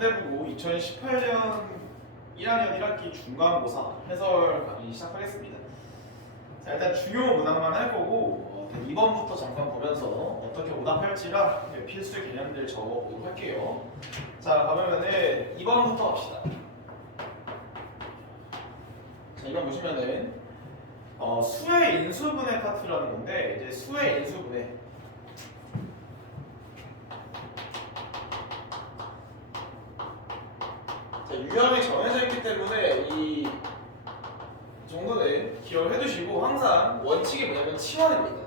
상대부고 2018년 1학년 1학기 중간고사 해설 강의 시작하겠습니다. 자, 일단 중요 문항만 할 거고 2번부터 잠깐 보면서 어떻게 오답할지랑 필수 개념들 적어보도록 할게요. 자, 그러면은 2번부터 갑시다. 자, 이거 보시면은 수의 인수분해 파트라는 건데, 이제 수의 인수분해. 자, 유형이 정해져 있기 때문에 이 정도는 기억을 해두시고, 항상 원칙이 뭐냐면 치환입니다.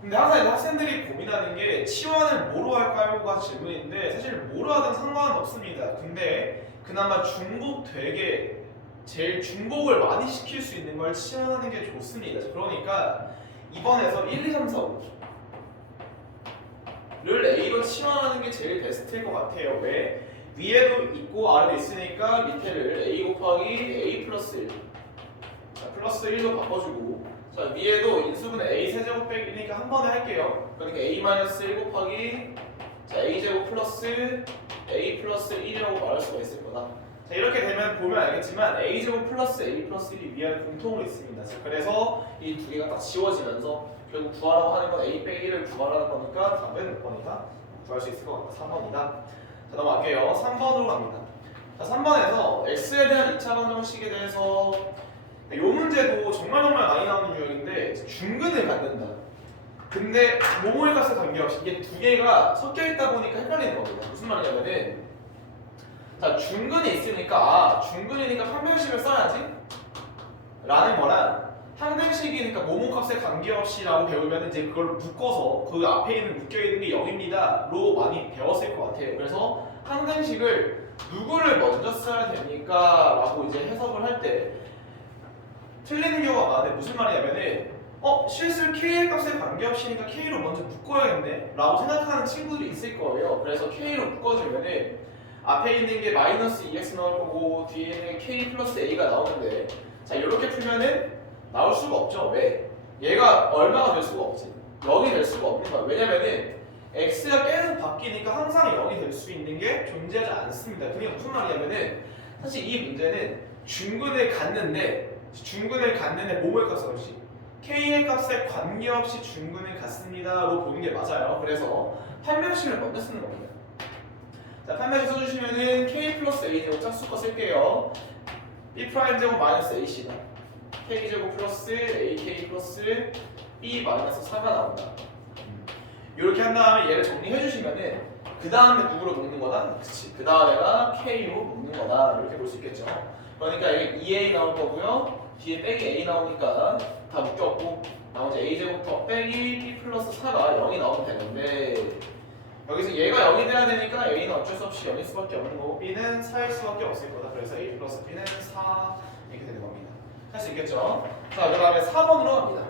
근데 항상 이제 학생들이 고민하는 게 치환을 뭐로 할까요?가 질문인데, 사실 뭐로 하든 상관은 없습니다. 근데 그나마 중복되게 제일 중복을 많이 시킬 수 있는 걸 치환하는 게 좋습니다. 그러니까 이번에서 1, 2, 3, 4, 5를 A로 치환하는 게 제일 베스트일 것 같아요. 왜? 위에도 있고 아래도 있으니까 밑에를 A 곱하기 A 플러스 1, 자, 플러스 1로 바꿔주고, 자, 위에도 인수분해 A 세제곱 빼기 1이니까 한 번에 할게요. 그러니까 A 마이너스 1 곱하기, 자, A 제곱 플러스 A 플러스 1이라고 말할 수가 있을 거다. 자, 이렇게 되면 보면 알겠지만 A제곱 플러스 A 플러스 1이 위안에 공통으로 있습니다. 자, 그래서 이 두 개가 딱 지워지면서 결국 구하라고 하는 건 A 빼기 1을 구하라는 거니까 답은 몇 번이다? 구할 수 있을 것 같다. 3번이다. 자, 넘어갈게요. 3번으로 갑니다. 자, 3번에서 X에 대한 2차 방정식에 대해서 이 문제도 정말 많이 나오는 유형인데 중근을 갖는다. 근데 모모의 값에 관계없이 이게 두 개가 섞여 있다 보니까 헷갈리는 겁니다. 무슨 말이냐면은, 자, 중근이 있으니까 중근이니까 판별식을 써야지 라는 거랑 항등식이니까 모모값에 관계없이라고 배우면 이제 그걸 묶어서 그 앞에 있는 묶여있는 게 0입니다 로 많이 배웠을 것 같아요. 그래서 항등식을 누구를 먼저 써야 됩니까? 라고 이제 해석을 할 때 틀리는 경우가 많은데, 무슨 말이냐면은 실수 K의 값에 관계없이니까 K로 먼저 묶어야겠네 라고 생각하는 친구들이 있을 거예요. 그래서 K로 묶어주면은 앞에 있는 게 마이너스 2x 나올 거고 뒤에 있는 K 플러스 A가 나오는데, 자, 이렇게 풀면은 나올 수가 없죠. 왜? 얘가 얼마가 될 수가 없지. 0이 될 수가 없는 거야. 왜냐면은 x가 계속 바뀌니까 항상 0이 될 수 있는 게 존재하지 않습니다. 그게 무슨 말이냐면은, 사실 이 문제는 중근을 갖는데 모모의 값에 없이 k의 값에 관계없이 중근을 갖습니다로 보는 게 맞아요. 그래서 판별식을 먼저 쓰는 겁니다. 자, 판별식 써주시면은 k 플러스 a 제곱 짝수거 쓸게요. b 프라임 제곱 마이너스 ac다. k 제곱 플러스 ak 플러스 b 마이너스 4가 나온다. 이렇게 한 다음에 얘를 정리해 주시면은 그 다음에 누구로 묶는 거다? 그치. 그 다음에가 k로 묶는 거다. 이렇게 볼 수 있겠죠. 그러니까 여기 2a 나올 거고요. 뒤에 빼기 a 나오니까 다 묶였고, 나머지 a 제곱부터 빼기 b 플러스 4가 0이 나오면 되는데, 여기서 얘가 0이 돼야 되니까 a는 어쩔 수 없이 0일 수밖에 없는 거고 b는 4일 수밖에 없을 거다. 그래서 a 플러스 b는 4 이렇게 되는 겁니다. 할 수 있겠죠? 자, 그 다음에 4번으로 갑니다.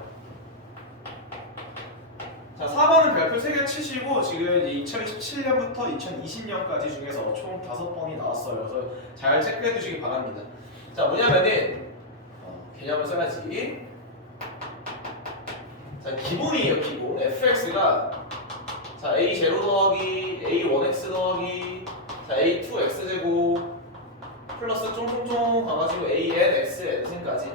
자, 4번은 별표 3개 치시고 지금 2017년부터 2020년까지 중에서 총 5번이 나왔어요. 그래서 잘 체크해 두시기 바랍니다. 자, 뭐냐면은 개념을 써야지. 자, 기본이에요. 기본. fx가, 자, a0 더하기 a1x 더하기, 자, a2x 제곱 플러스 쫑쫑쫑 가가지고 an x n승까지.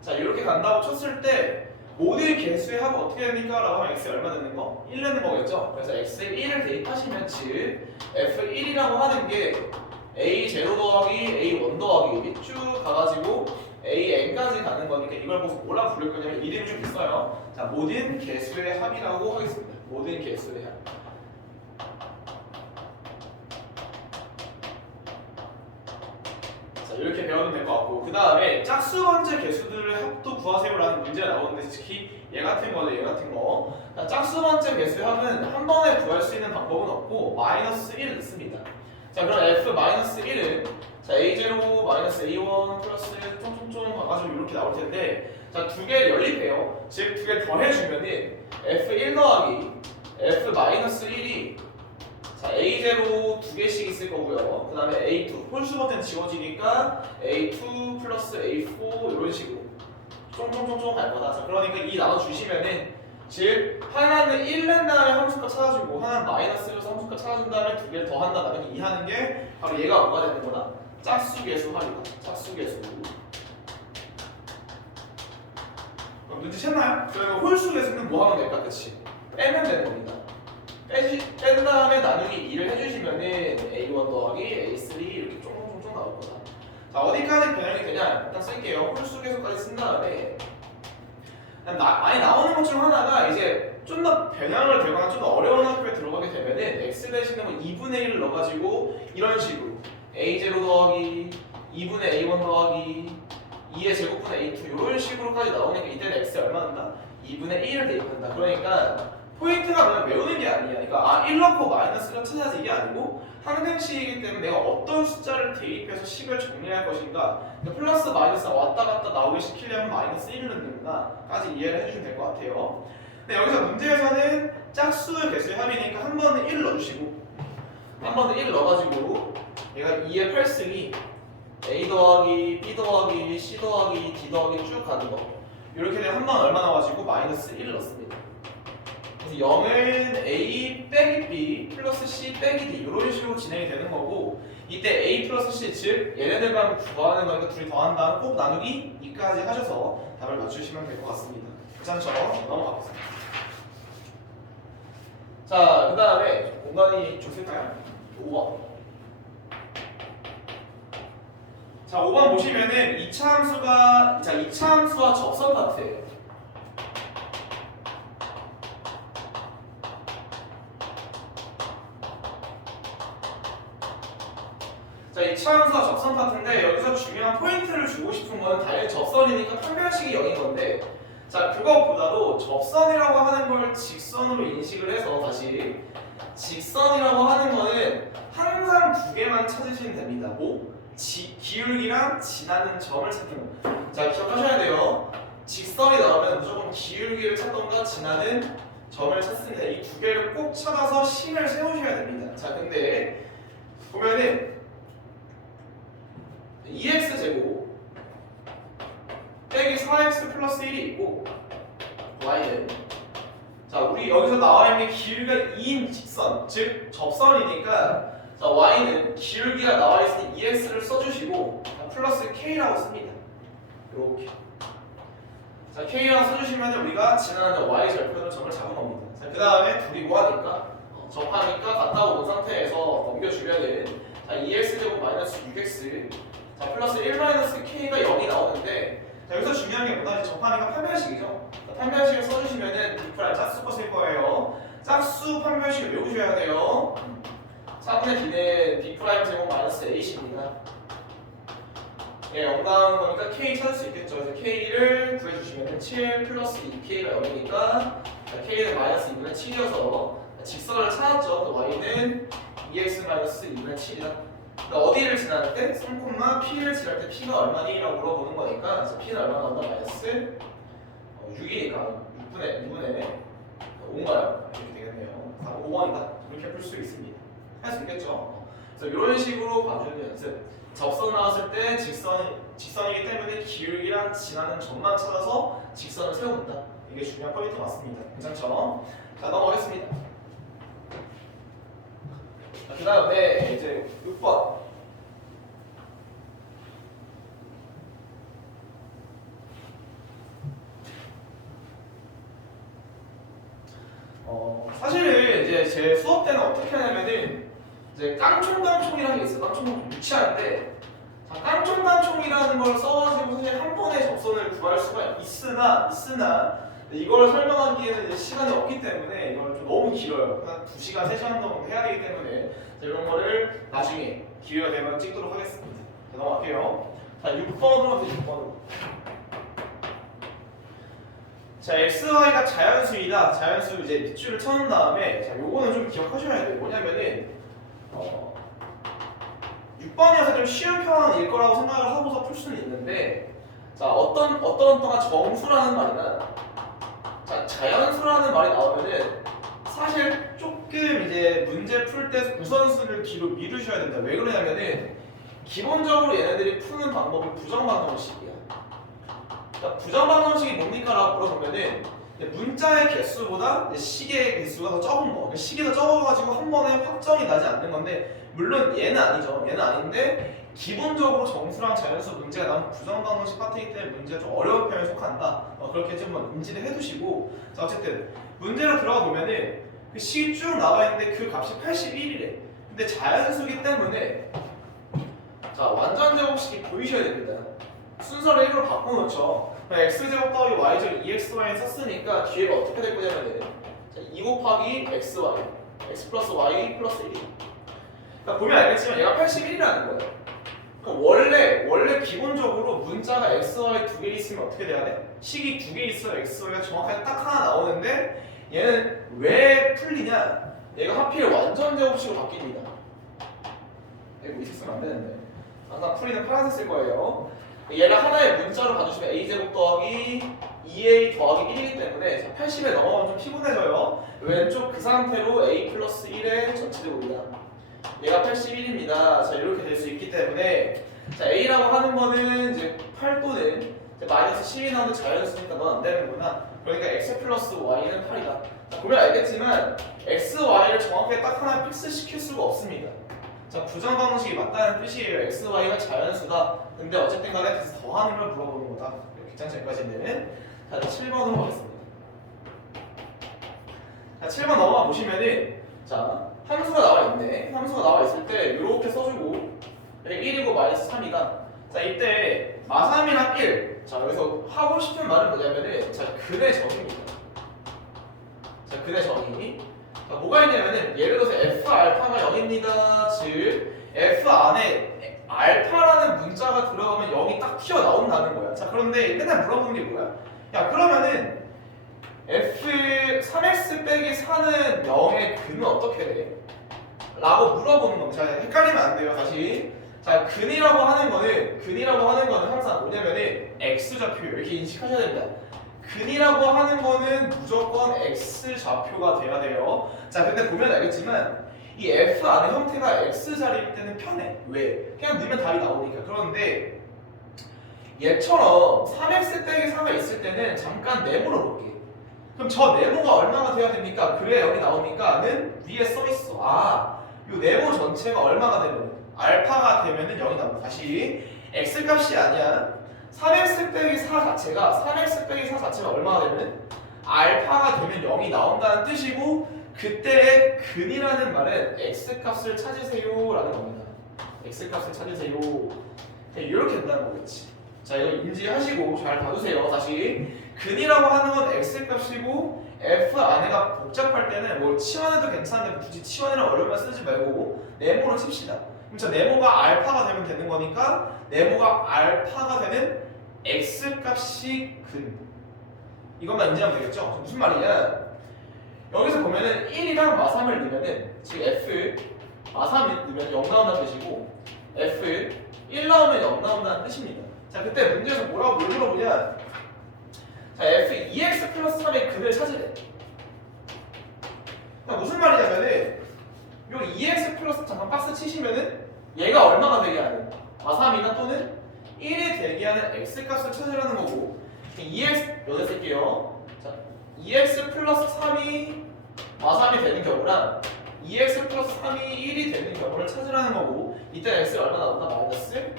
자, 이렇게 간다고 쳤을 때 모든 개수의 합은 어떻게 됩니까? 라고 하면 x에 얼마 되는 거? 1 되는 거겠죠? 그래서 x에 1을 대입하시면 즉 f1이라고 하는 게 a0 더하기 a1 더하기 여기 쭉 가가지고 an까지 가는 거니까 이걸 보고 뭐라 부를 거냐면 이름이 좀 있어요. 자, 모든 개수의 합이라고 하겠습니다. 모든 개수의 합. 자, 이렇게 배워도 될 것 같고, 그 다음에 짝수 번째 개수들의 합도 구하세요라는 문제가 나오는데, 특히 얘 같은 거죠, 얘 같은 거. 자, 짝수 번째 개수의 합은 한 번에 구할 수 있는 방법은 없고 마이너스 1을 넣습니다. 자, 그럼 f 마이너스 1은, 자, a0 마이너스 a1 플러스 쫑쫑쫑 가가지고 이렇게 나올 텐데, 자, 두 개 연립해요. 즉 두 개 더해주면은 f1 더하기 f 마이너스 1이, 자, a0 두 개씩 있을 거고요. 그 다음에 a2 홀수 버튼 지워지니까 a2 플러스 a4 이런 식으로 쫑쫑쫑쫑 갈 거다. 자, 그러니까 이 나눠 주시면은 즉 하나는 1 낸 다음에 함수값 찾아주고 하나는 마이너스 1에서 함수값 찾아준 다음에 두 개를 더한다 나누기 2 하는 게 바로 얘가 뭐가 되는 거다? 짝수계수 합이다. 짝수계수. 눈치챘나요? 그리고 홀수계수는 뭐 하면 될까? 그치? 빼면 되는 겁니다. 뺀 다음에 나누기 2를 해주시면은 A1 더하기 A3 이렇게 쫑쫑쫑쫑 나올 거다. 자, 어디까지 변형이 되냐? 일단 쓸게요. 홀수계수까지 쓴 다음에 많이 나오는 것 중 하나가 이제 좀 더 변형을 되거나 좀 더 어려운 학교에 들어가게 되면은 x 대신에 뭐 2분의 1을 넣어가지고 이런 식으로 a0 더하기 2분의 a1 더하기 2의 제곱분의 a2 이런 식으로까지 나오니까 이때는 x에 얼마 난다? 2분의 1을 대입한다. 그러니까 포인트가 그냥 외우는 게 아니야. 그러니까 1 넣고 마이너스를 찾아야지 이게 아니고 항등식이기 때문에 내가 어떤 숫자를 대입해서 식을 정리할 것인가, 그러니까 플러스 마이너스가 왔다 갔다 나오게 시키려면 마이너스 1을 넣는구나까지 이해를 해주시면 될 것 같아요. 근데 여기서 문제에서는 짝수의 개수의 합이니까 한 번은 1 넣어주시고 한 번은 1 넣어가지고 얘가 2의 8승이 a 더하기 b 더하기 c 더하기 d 더하기 쭉 가는 거 이렇게 되면 한 번 얼마 나와가지고 마이너스 1을 넣습니다. 그래서 0은 a 빼기 b 플러스 c 빼기 d 이런 식으로 진행이 되는 거고 이때 a 플러스 c 즉 얘네들만 구하는 거니까 둘이 더한 다음 꼭 나누기 2까지 하셔서 답을 맞추시면 될 것 같습니다. 괜찮죠? 넘어가겠습니다. 자, 그 다음에 공간이 좁을까요? 5번. 자, 5번 보시면은 2차 함수가 2차 함수와 접선 파트예요. 자, 2차 함수와 접선 파트인데 여기서 중요한 포인트를 주고 싶은 건 당연히 접선이니까 판별식이 0인 건데 자, 그것보다도 접선이라고 하는 걸 직선으로 인식을 해서 다시 직선이라고 하는 거는 항상 두 개만 찾으시면 됩니다. 뭐? 기울기랑 지나는 점을 찾는 거. 자, 기억하셔야 돼요. 직선이 나오면 무조건 기울기를 찾던가 지나는 점을 찾습니다. 이 두 개를 꼭 찾아서 심을 세우셔야 됩니다. 자, 근데 보면은 2x 제곱 빼기 4x 플러스 1이 있고 y는 자, 우리 여기서 나와 있는 기울기가 2인 직선 즉 접선이니까 자, y는 기울기가 나와 있으니 2x를 써주시고 플러스 k라고 씁니다. 이렇게 자, k라고 써주시면 우리가 지나는 y 절편으로 점을 잡은 겁니다. 자, 그 다음에 둘이 뭐하니까 접하니까 같다 온 상태에서 넘겨주면은 자, 2x제곱 마이너스 6x 자, 플러스 1 마이너스 k가 0이 나오는데 자, 여기서 중요한 게 뭐다? 접하니까 판별식이죠. 판별식을 써주시면은 B프라임 짝수거 쓸 거예요. 짝수 판별식을 외우셔야 돼요. 4분의 B는 B프라임 제곱 마이너스 A입니다. 예, 영광 거니까 K 찾을 수 있겠죠. 그래서 K를 구해주시면은 7 플러스 2K가 0이니까 K는 마이너스 2분의 7이어서 직선을 찾았죠. Y는 2X 마이너스 2분의 7이다. 그러니까 어디를 지날 때? 3, P를 지날 때 P가 얼마니? 라고 물어보는 거니까 그래서 P는 얼마 나온다? 마이너스 6이니까 6분의 5인가요? 이렇게 되겠네요. 답은 5번이다. 이렇게 풀 수 있습니다. 할 수 있겠죠? 그래서 이런 식으로 봐주는 연습. 접선 나왔을 때 직선이기 때문에 기울기랑 지나는 점만 찾아서 직선을 세운다. 이게 중요한 포인트 맞습니다. 괜찮죠? 자, 넘어가겠습니다. 그 다음에 이제 6번. 사실은 이제 제 수업 때는 어떻게 하냐면은 이제 깡총깡총이라는 게 있어요. 깡총깡총 유치한데 자, 깡총깡총이라는 걸 써가지고 사실 한 번에 접선을 구할 수가 있으나 이걸 설명하기에는 이제 시간이 없기 때문에 이걸 좀 너무 길어요. 한 2시간, 3시간 정도 해야 되기 때문에 이런 거를 나중에 기회가 되면 찍도록 하겠습니다. 자, 넘어갈게요. 자, 6번으로 가세요. 6번으로. 자, XY가 자연수이다. 자연수 이제 밑줄을 쳐놓은 다음에 자, 요거는 좀 기억하셔야 돼요. 뭐냐면은 6번이어서 좀 쉬운 편일 거라고 생각을 하고서 풀 수는 있는데 자, 어떤 어떠한 정수라는 말이나 자, 자연수라는 말이 나오면은 사실 조금 이제 문제 풀 때 우선순위를 뒤로 미루셔야 된다. 왜 그러냐면은 기본적으로 얘네들이 푸는 방법은 부정방정식이야. 그러니까 부정방정식이 뭡니까? 라고 물어보면은 문자의 개수보다 식의 개수가 더 적은 거. 식이 더 적어가지고 한 번에 확정이 나지 않는 건데 물론 얘는 아니죠. 얘는 아닌데 기본적으로 정수랑 자연수 문제가 나온 부정방정식 파트이기 때문에 문제가 좀 어려운 편에 속한다. 그렇게 좀 인지를 해두시고 자 어쨌든 문제로 들어가 보면은 그 식이 쭉 나와 있는데 그 값이 81이래. 근데 자연수기 때문에 자 완전 제곱식이 보이셔야 됩니다. 순서를 1로 바꿔놓죠. x제곱 더하기 y제곱 2xy 썼으니까 뒤에가 어떻게 될 거냐면은 2 곱하기 xy x 플러스 y 플러스 1이 그러니까 보면 알겠지만 얘가 81이라는 거예요. 그러니까 원래 기본적으로 문자가 xy 두 개 있으면 어떻게 돼야 돼? 식이 두 개 있어야 xy가 정확하게 딱 하나 나오는데 얘는 왜 풀리냐? 얘가 하필 완전 제곱식으로 바뀝니다. 이거 있었으면 안 되는데 항상 풀이는 파란색 쓸 거예요. 얘를 하나의 문자로 봐주시면 a제곱 더하기 2a 더하기 1이기 때문에 80에 넘어가면 좀 피곤해져요. 왼쪽 그 상태로 a 플러스 1의 전체제곱이다. 얘가 81입니다. 자 이렇게 될 수 있기 때문에 자 a라고 하는 거는 이제 8 또는 마이너스 10이 나오는 자연수니까 넌 안 되는구나. 그러니까 x 플러스 y는 8이다. 자, 보면 알겠지만 x, y를 정확하게 딱 하나 픽스 시킬 수가 없습니다. 자 부정방정식이 맞다는 뜻이에요. x, y가 자연수다. 근데 어쨌든 간에 그래서 더하는 걸 물어보는 거다. 귀찮지 여기까지는. 자 7번으로 가겠습니다. 자 7번 넘어가 보시면은 자 함수가 나와 있네. 함수가 나와 있을 때 이렇게 써주고 1이고 마이너스 3이다. 자 이때 마3이랑 1. 자 여기서 하고 싶은 말은 뭐냐면은 자 근의 정의입니다. 자 근의 정의. 자, 뭐가 있냐면은 예를 들어서 f 알파가 0입니다. 즉 f 안에 알파라는 문자가 들어가면 0이 딱 튀어나온다는 거야. 자 그런데 맨날 물어보는 게 뭐야? 야 그러면은 f 3x 빼기 4는 0의 근은 어떻게 돼? 라고 물어보는 겁니다. 자 헷갈리면 안 돼요. 다시 자 근이라고 하는 거는 항상 뭐냐면은 x 좌표 이렇게 인식하셔야 됩니다. 근이라고 하는 거는 무조건 x 좌표가 돼야 돼요. 자 근데 보면 알겠지만 이 f 안의 형태가 x 자리일 때는 편해. 왜? 그냥 넣으면 답이 나오니까. 그런데 얘처럼 3x 빼기 4가 있을 때는 잠깐 네모로 볼게. 그럼 저 네모가 얼마가 돼야 됩니까? 그래야 0이 나오니까는 위에 써있어. 아, 요 네모 전체가 얼마가 되면 알파가 되면은 0이 나옵니다. 다시 x 값이 아니야. 3x 빼기 4 자체가 3x 빼기 4 자체가 얼마가 되면 알파가 되면 0이 나온다는 뜻이고 그때의 근이라는 말은 x 값을 찾으세요 라는 겁니다. x 값을 찾으세요. 이렇게 된다는 거겠지. 자 이거 인지하시고 잘 봐주세요. 다시 근이라고 하는 건 x 값이고 f 안에가 복잡할 때는 뭐 치환해도 괜찮은데 굳이 치환이랑 어려우면 쓰지 말고 네모로 칩시다. 그럼 저 네모가 알파가 되면 되는 거니까 네모가 알파가 되는 x 값이 근. 이것만 인지하면 되겠죠? 무슨 말이냐? 여기서 보면은 1이랑 마3을 넣으면은 즉 f 마3 넣으면 0 나온다는 뜻이고 f 1 나오면 0 나온다는 뜻입니다. 자 그때 문제에서 뭘 물어보냐? 자 f 2x 플러스 3의 근을 찾으래. 자 무슨 말이냐면은 요 2x 플러스 잠깐 박스 치시면은 얘가 얼마가 되게 하는 마3이나 또는 1이 되게 하는 x 값을 찾으라는 거고 2x 여기다 쓸게요. 자 2x 플러스 3이 마3이 되는 경우랑 2x 플러스 3이 1이 되는 경우를 찾으라는 거고 이때 x가 얼마 나온다? 마이너스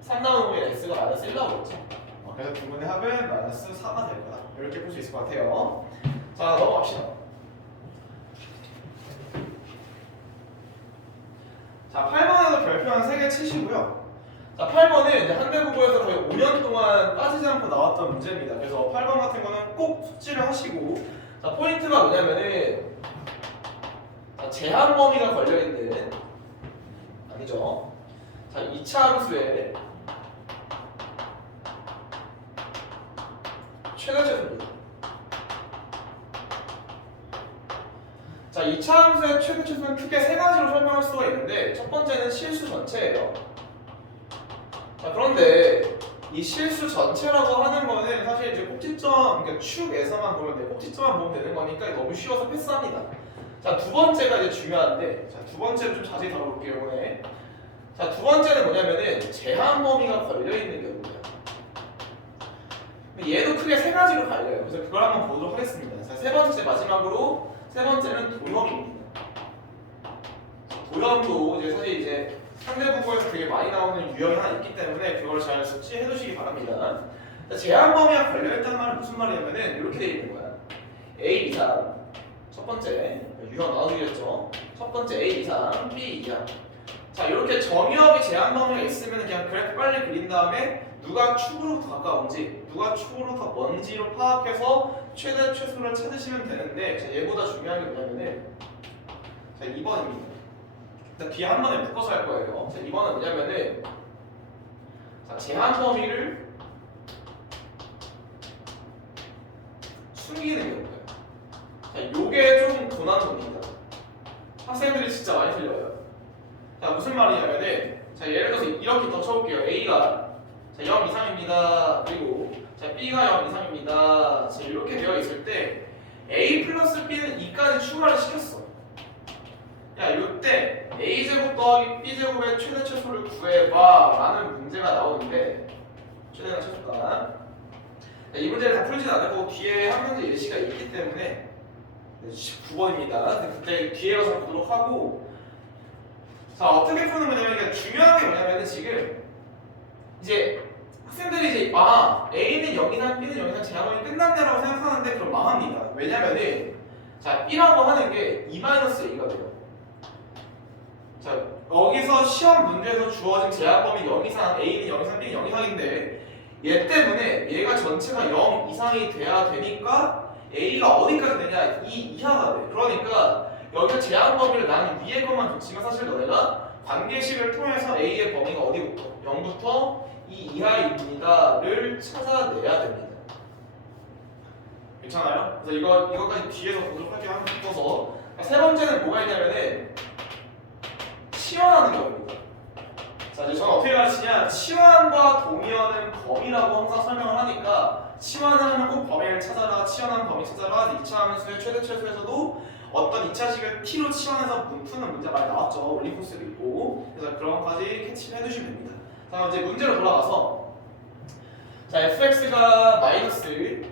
3 나오는 거에 x가 마이너스 1 나오겠죠. 그래서 두 분의 합은 마이너스 4가 될 거다. 이렇게 볼 수 있을 것 같아요. 자 넘어갑시다. 자 8번에도 별표 한 3개 치시고요. 자 8번은 이제 한대국어에서 거의 5년 동안 빠지지 않고 나왔던 문제입니다. 그래서 8번 같은 거는 꼭 숙지를 하시고 자 포인트가 뭐냐면은 자, 제한 범위가 걸려있는 아니죠. 자 2차 함수에 최대치수입니다. 자 2차 함수의 최대치수는 크게 세 가지로 설명할 수가 있는데 첫 번째는 실수 전체예요. 자 그런데 이 실수 전체라고 하는 거는 사실 이제 꼭지점, 그러니까 축에서만 보면 돼. 꼭지점만 보면 되는 거니까 너무 쉬워서 패스합니다. 자 두 번째가 이제 중요한데, 자 두 번째를 좀 자세히 다뤄볼게요 이번에. 자 두 번째는 뭐냐면은 제한 범위가 걸려 있는 경우예요. 근데 얘도 크게 세 가지로 갈려요. 그래서 그걸 한번 보도록 하겠습니다. 자, 세 번째 마지막으로 세 번째는 도형입니다. 도형도 이제 사실 이제 상대국어에서 되게 많이 나오는 유형이 하나 있기 때문에 그걸 잘 숙지해 두시기 바랍니다. 자, 제한 범위와 걸려있다는 말은 무슨 말이냐면은 이렇게 되어 있는 거야. A 이상 첫 번째 유형 나눠주겠죠. 첫 번째 A 이상 B 이하. 자, 이렇게 점유하게 제한 범위가 있으면 그냥 그래프 빨리 그린 다음에 누가 축으로부터 가까운지, 누가 축으로부터 먼지로 파악해서 최대 최소를 찾으시면 되는데, 자, 얘보다 중요한 게 뭐냐면은, 자, 2번입니다. 뒤에 한 번에 묶어서 할 거예요. 자, 2번은 뭐냐면은, 자, 제한 범위를 숨기는 게 뭐예요? 자, 요게 좀 고난도입니다. 학생들이 진짜 많이 틀려요. 자, 무슨 말이냐면은, 자, 예를 들어서 이렇게 더 쳐볼게요. A가 자, 0 이상입니다. 그리고 자, B가 0 이상입니다. 자, 이렇게 되어 있을 때 A 플러스 B는 2까지 추가를 시켰어. 야, 이때 A제곱 더하기 B제곱의 최대 최소를 구해봐 라는 문제가 나오는데, 최대나 최소가 이 문제를 다 풀진 않을 거고 뒤에 한 문제 예시가 있기 때문에 19번입니다. 그때 뒤에 가서 보도록 하고, 자, 어떻게 푸는 거냐면, 그러니까 중요한 게 뭐냐면은 지금 이제 학생들이 이제 A는 0 이상 B는 0 이상 제한범위 끝났네라고 생각하는데 그럼 망합니다. 왜냐면은 자, B라고 하는 게 2-A가 돼요. 자, 여기서 시험 문제에서 주어진 제한범위 0 이상 A는 0 이상 B는 0 이상인데 얘 때문에 얘가 전체가 0 이상이 돼야 되니까 A가 어디까지 되냐? 2 이하가 돼. 그러니까 여기서 제한 범위를 나는 위에 것만 줬지만 사실 너네가 관계식을 통해서 A의 범위가 어디부터? 0부터 2 이하입니다를 찾아내야 됩니다. 괜찮아요? 그래서 이거까지 뒤에서 보도록 할게요. 한번 붙어서. 세 번째는 뭐가 있냐면은 치환하는 겁니다. 자, 이제 저는 어떻게 가르치냐? 치환과 동의어는 범위라고 항상 설명을 하니까 치환을 하면 꼭 범위를 찾아라, 치환한 범위 찾아라. 2차 함수의 최대 최소에서도 어떤 2차식을 t로 치환해서 푸는 문제 많이 나왔죠. 올림포스도 있고. 그래서 그런 것까지 캐치를 해두시면 됩니다. 자, 이제 문제로 돌아가서, 자, fx가 마이너스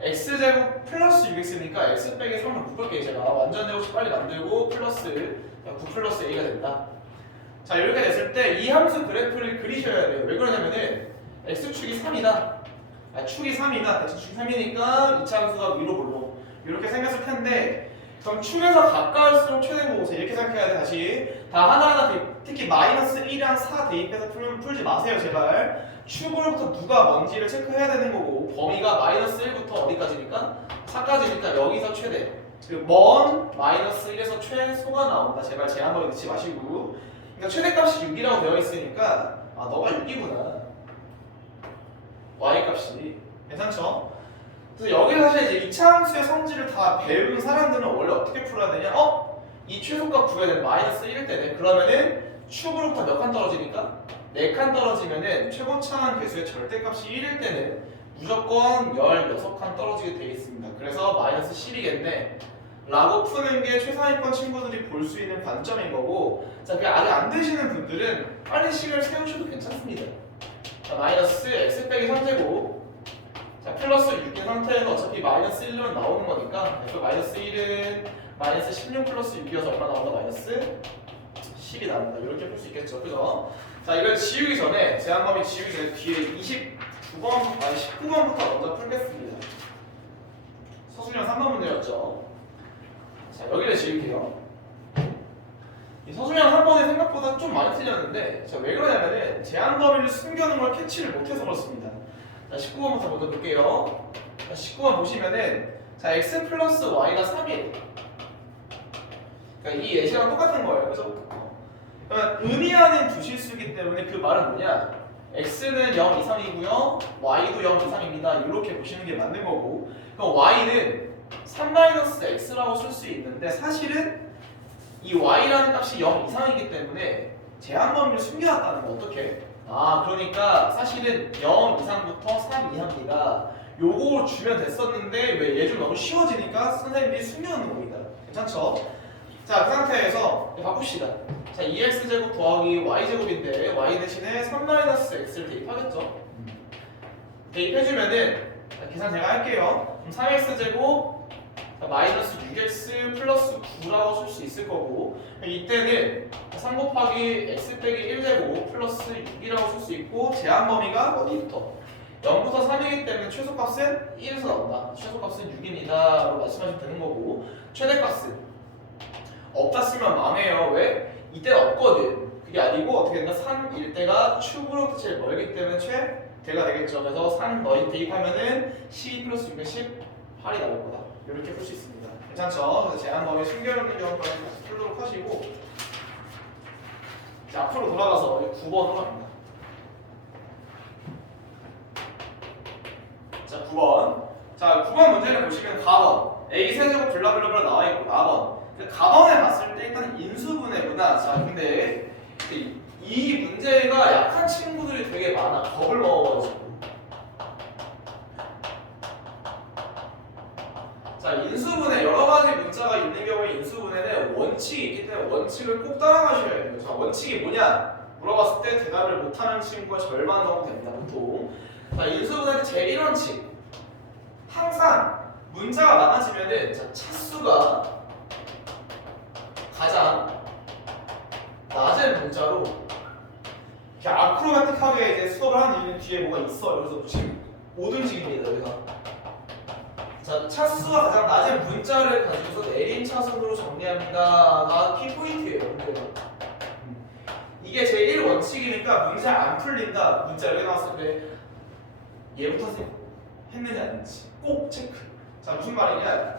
x제곱 플러스 6x니까 x 빼기 3을 묶을게요. 제가 완전 제곱식 빨리 만들고 플러스 9 플러스 a가 된다. 자, 이렇게 됐을 때 이 함수 그래프를 그리셔야 돼요. 왜 그러냐면은 x축이 3이다. 축이 3이다. x축이 3이니까 2차 함수가 위로 볼로 이렇게 생겼을 텐데, 그럼 축에서 가까울수록 최대 보고서 이렇게 생각해야 돼. 다시 다 하나하나 특히 마이너스 1이랑 4 대입해서 풀지 마세요 제발. 축으로부터 누가 뭔지를 체크해야 되는 거고, 범위가 마이너스 1부터 어디까지니까? 4까지니까 여기서 최대, 그리고 먼 마이너스 1에서 최소가 나온다. 제발 제한범위 넣지 마시고. 그러니까 최대값이 6이라고 되어 있으니까 너가 6이구나, y값이. 괜찮죠? 그래서 여기서 사실 이제 2차 함수의 성질을 다 배운 사람들은 원래 어떻게 풀어야 되냐? 이 최소값 구해야 되는 마이너스 1일 때네. 그러면은 축으로부터 몇 칸 떨어지니까? 4칸 떨어지면은 최고차항 개수의 절대값이 1일 때는 무조건 16칸 떨어지게 되어 있습니다. 그래서 마이너스 10이겠네 라고 푸는 게 최상위권 친구들이 볼 수 있는 관점인 거고, 자, 그게 아직 안 되시는 분들은 빨리 식을 세우셔도 괜찮습니다. 자, 마이너스 x 빼기 3제곱, 자, 플러스 6인 상태에서 어차피 마이너스 1은 나오는 거니까 f 마이너스 1은 마이너스 16 플러스 6이어서 얼마 나온다? 마이너스 10이 나온다. 이렇게 풀 수 있겠죠. 그죠? 자, 이걸 지우기 전에, 제한범위 지우기 전에 뒤에 19번부터 먼저 풀겠습니다. 서술형 3번 문제였죠. 자, 여기를 지울게요. 이 서술형 3번이 생각보다 좀 많이 틀렸는데, 자, 왜 그러냐면은 제한범위를 숨겨놓은 걸 캐치를 못해서 그렇습니다. 자, 19번부터 먼저 볼게요. 자, 19번 보시면은, 자, x 플러스 y가 3이에요. 그러니까 이 예시랑 똑같은 거예요. 그죠? 그러니까 의미하는 두 실수이기 때문에 그 말은 뭐냐? x는 0 이상이고요, y도 0 이상입니다. 이렇게 보시는 게 맞는 거고, 그럼 y는 3-x라고 쓸 수 있는데 사실은 이 y라는 값이 0 이상이기 때문에 제한 범위를 숨겨놨다는 거. 어떻게? 그러니까 사실은 0 이상부터 3 이하입니다. 요거 주면 됐었는데 왜 얘 좀 너무 쉬워지니까 선생님이 숨겨놓는 겁니다. 괜찮죠? 자, 그 상태에서 바꿉시다. 자, 2x제곱 더하기 y제곱인데 y 대신에 3-x를 대입하겠죠. 대입해주면은 계산 제가 할게요. 그럼 3x제곱 마이너스 6x 플러스 9라고 쓸 수 있을 거고, 이때는 3 곱하기 x 빼기 1제곱 플러스 6이라고 쓸 수 있고, 제한 범위가 어디부터? 0부터 3이기 때문에 최소값은 1에서 나온다. 최소값은 6입니다 라고 말씀하시면 되는 거고, 최대값은 없다 쓰면 망해요. 왜? 이때 없거든. 그게 아니고 어떻게 된다? 3일 때가 축으로부터 제일 멀기 때문에 최대가 되겠죠. 그래서 3 너희 대입하면은 12 플러스 6은 18이 나올 거다. 이렇게 풀 수 있습니다. 괜찮죠? 그래서 제한 범위 숨겨놓는 경우까지 같이 풀도록 하시고, 자, 앞으로 돌아가서 9번으로 갑니다. 자, 9번. 자, 9번 문제를 보시면 가번 a 세제곱 블라블라블라 나와 있고 가번. 가번에 봤을 때 일단 인수분해구나. 자, 근데 이 문제가 약한 친구들이 되게 많아. 겁을 먹어가지고. 자, 인수분해 여러 가지 문자가 있는 경우에 인수분해는 원칙이 있기 때문에 원칙을 꼭 따라가셔야 돼요. 자, 원칙이 뭐냐? 물어봤을 때 대답을 못하는 친구가 절반 정도 됩니다. 보통. 자, 인수분해의 제1원칙. 항상 문자가 많아지면은 자, 차수가 가장 낮은 문자로 이렇게 아크로바틱하게 이제 수업을 하는 이유는 뒤에 뭐가 있어요. 그래서 지금 5등식입니다. 여기가. 자, 차수가 가장 낮은 문자를 가지고서 내림 차순으로 정리합니다가 키포인트예요. 이게 제1원칙이니까 문제 안 풀린다. 문자 여기 나왔을 때 얘부터 했느냐 아닌지 꼭 체크. 자, 무슨 말이냐?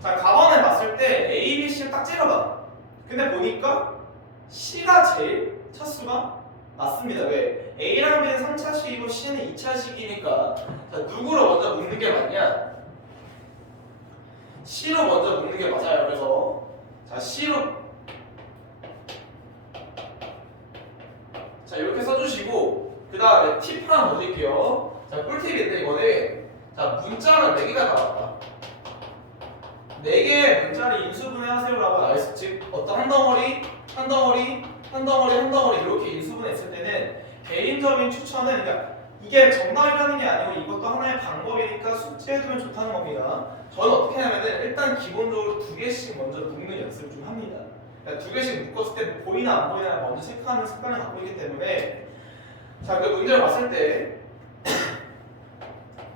자, 가번에 봤을 때 A, B, C를 딱 째려봐. 근데 보니까 C가 제일 차수가 낮습니다. 왜? A랑 B는 3차식이고 C는 2차식이니까 자, 누구로 먼저 묶는 게 맞냐? C로 먼저 묶는 게 맞아요. 그래서 자, C로 자, 이렇게 써주시고 그 다음에 팁 하나 더 드릴게요. 자, 꿀팁인데 이거는 자, 문자가 4개가 나왔다. 4개의 문자를 인수분해 하세요라고 나와있어. 즉 어떤 한 덩어리 이렇게 인수분해했을 때는 개인적인 추천은 그러니까 이게 정답이라는 게 아니고 이것도 하나의 방법이니까 숙제해두면 좋다는 겁니다. 저는 어떻게 하냐면은 일단 기본적으로 2개씩 먼저 묶는 연습을 좀 합니다. 그러니까 2개씩 묶었을 때 보이나 안 보이나 먼저 체크하는 습관을 갖고 있기 때문에 자, 그 문제를 봤을 때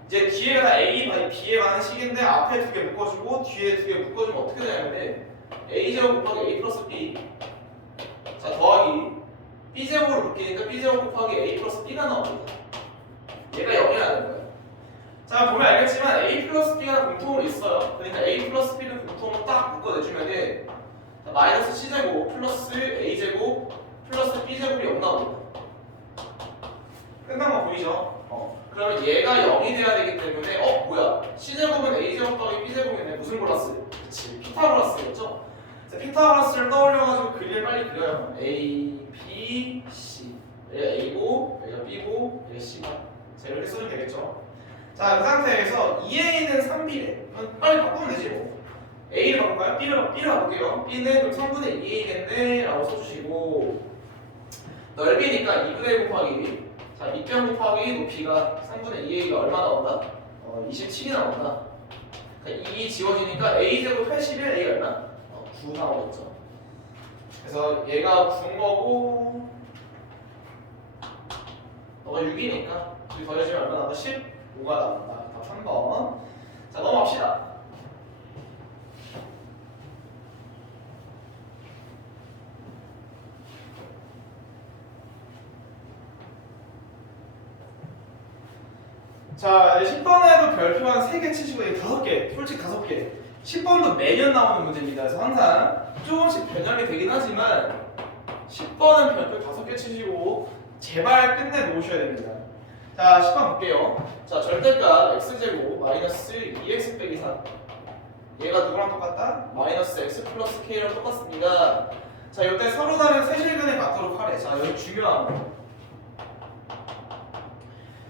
이제 뒤에가 다 A, B에 가는 식인데 앞에 2개 묶어주고 뒤에 2개 묶어주면 어떻게 되냐면 A제곱 곱하기 A 플러스 B 자 더하기 B제곱으로 묶이니까 B제곱 곱하기 A 플러스 B가 나옵니다. 얘가 0이라는 거예요. 자, 보면 알겠지만 A 플러스 B가 공통으로 있어요. 그러니까 A 플러스 B를 공통으로 딱 묶어내주면은 마이너스 C제곱 플러스 A제곱 플러스 B제곱이 0 나옵니다. 끝난 거 보이죠? 그러면 얘가 0이 돼야 되기 때문에 뭐야? C제곱은 A제곱 더하기 B제곱이네. 무슨 플러스? 그치, 피타고라스였죠? 피타고라스를 떠올려가지고 그림을 빨리 그려요. A, B, C 얘가 A고, 얘가 B고, 얘가 C가 자, 이렇게 써주면 되겠죠? 자, 그 상태에서 2A는 3B래. 빨리 바꾸면 되지 뭐. A를 바꿀까요? B를 바꿀게요. B는 그럼 3분의 2A겠네 라고 써주시고 넓이니까 2분의 1 곱하기 자, 밑변 곱하기 높이가 3분의 2A가 얼마 나온다? 27이 나온다. 그러니까 2 지워지니까 A제곱 81, A가 얼마? 9 나오겠죠. 그래서 얘가 9인 거고 너가 6이니까 2 더해지면 얼마 나온다? 15가 나온다. 답 3번. 자, 넘어갑시다. 자, 10번에도 별표 한 3개 치시고 5개, 솔직히 5개 10번도 매년 나오는 문제입니다. 그래서 항상 조금씩 변형이 되긴 하지만 10번은 별표 5개 치시고 제발 끝내놓으셔야 됩니다. 자, 10번 볼게요. 자, 절대값 x제곱 마이너스 2x 빼기 3 얘가 누구랑 똑같다? 마이너스 x 플러스 k랑 똑같습니다. 자, 이때 서로 다른 세실근에 갖도록 하래. 자, 여기 중요한 거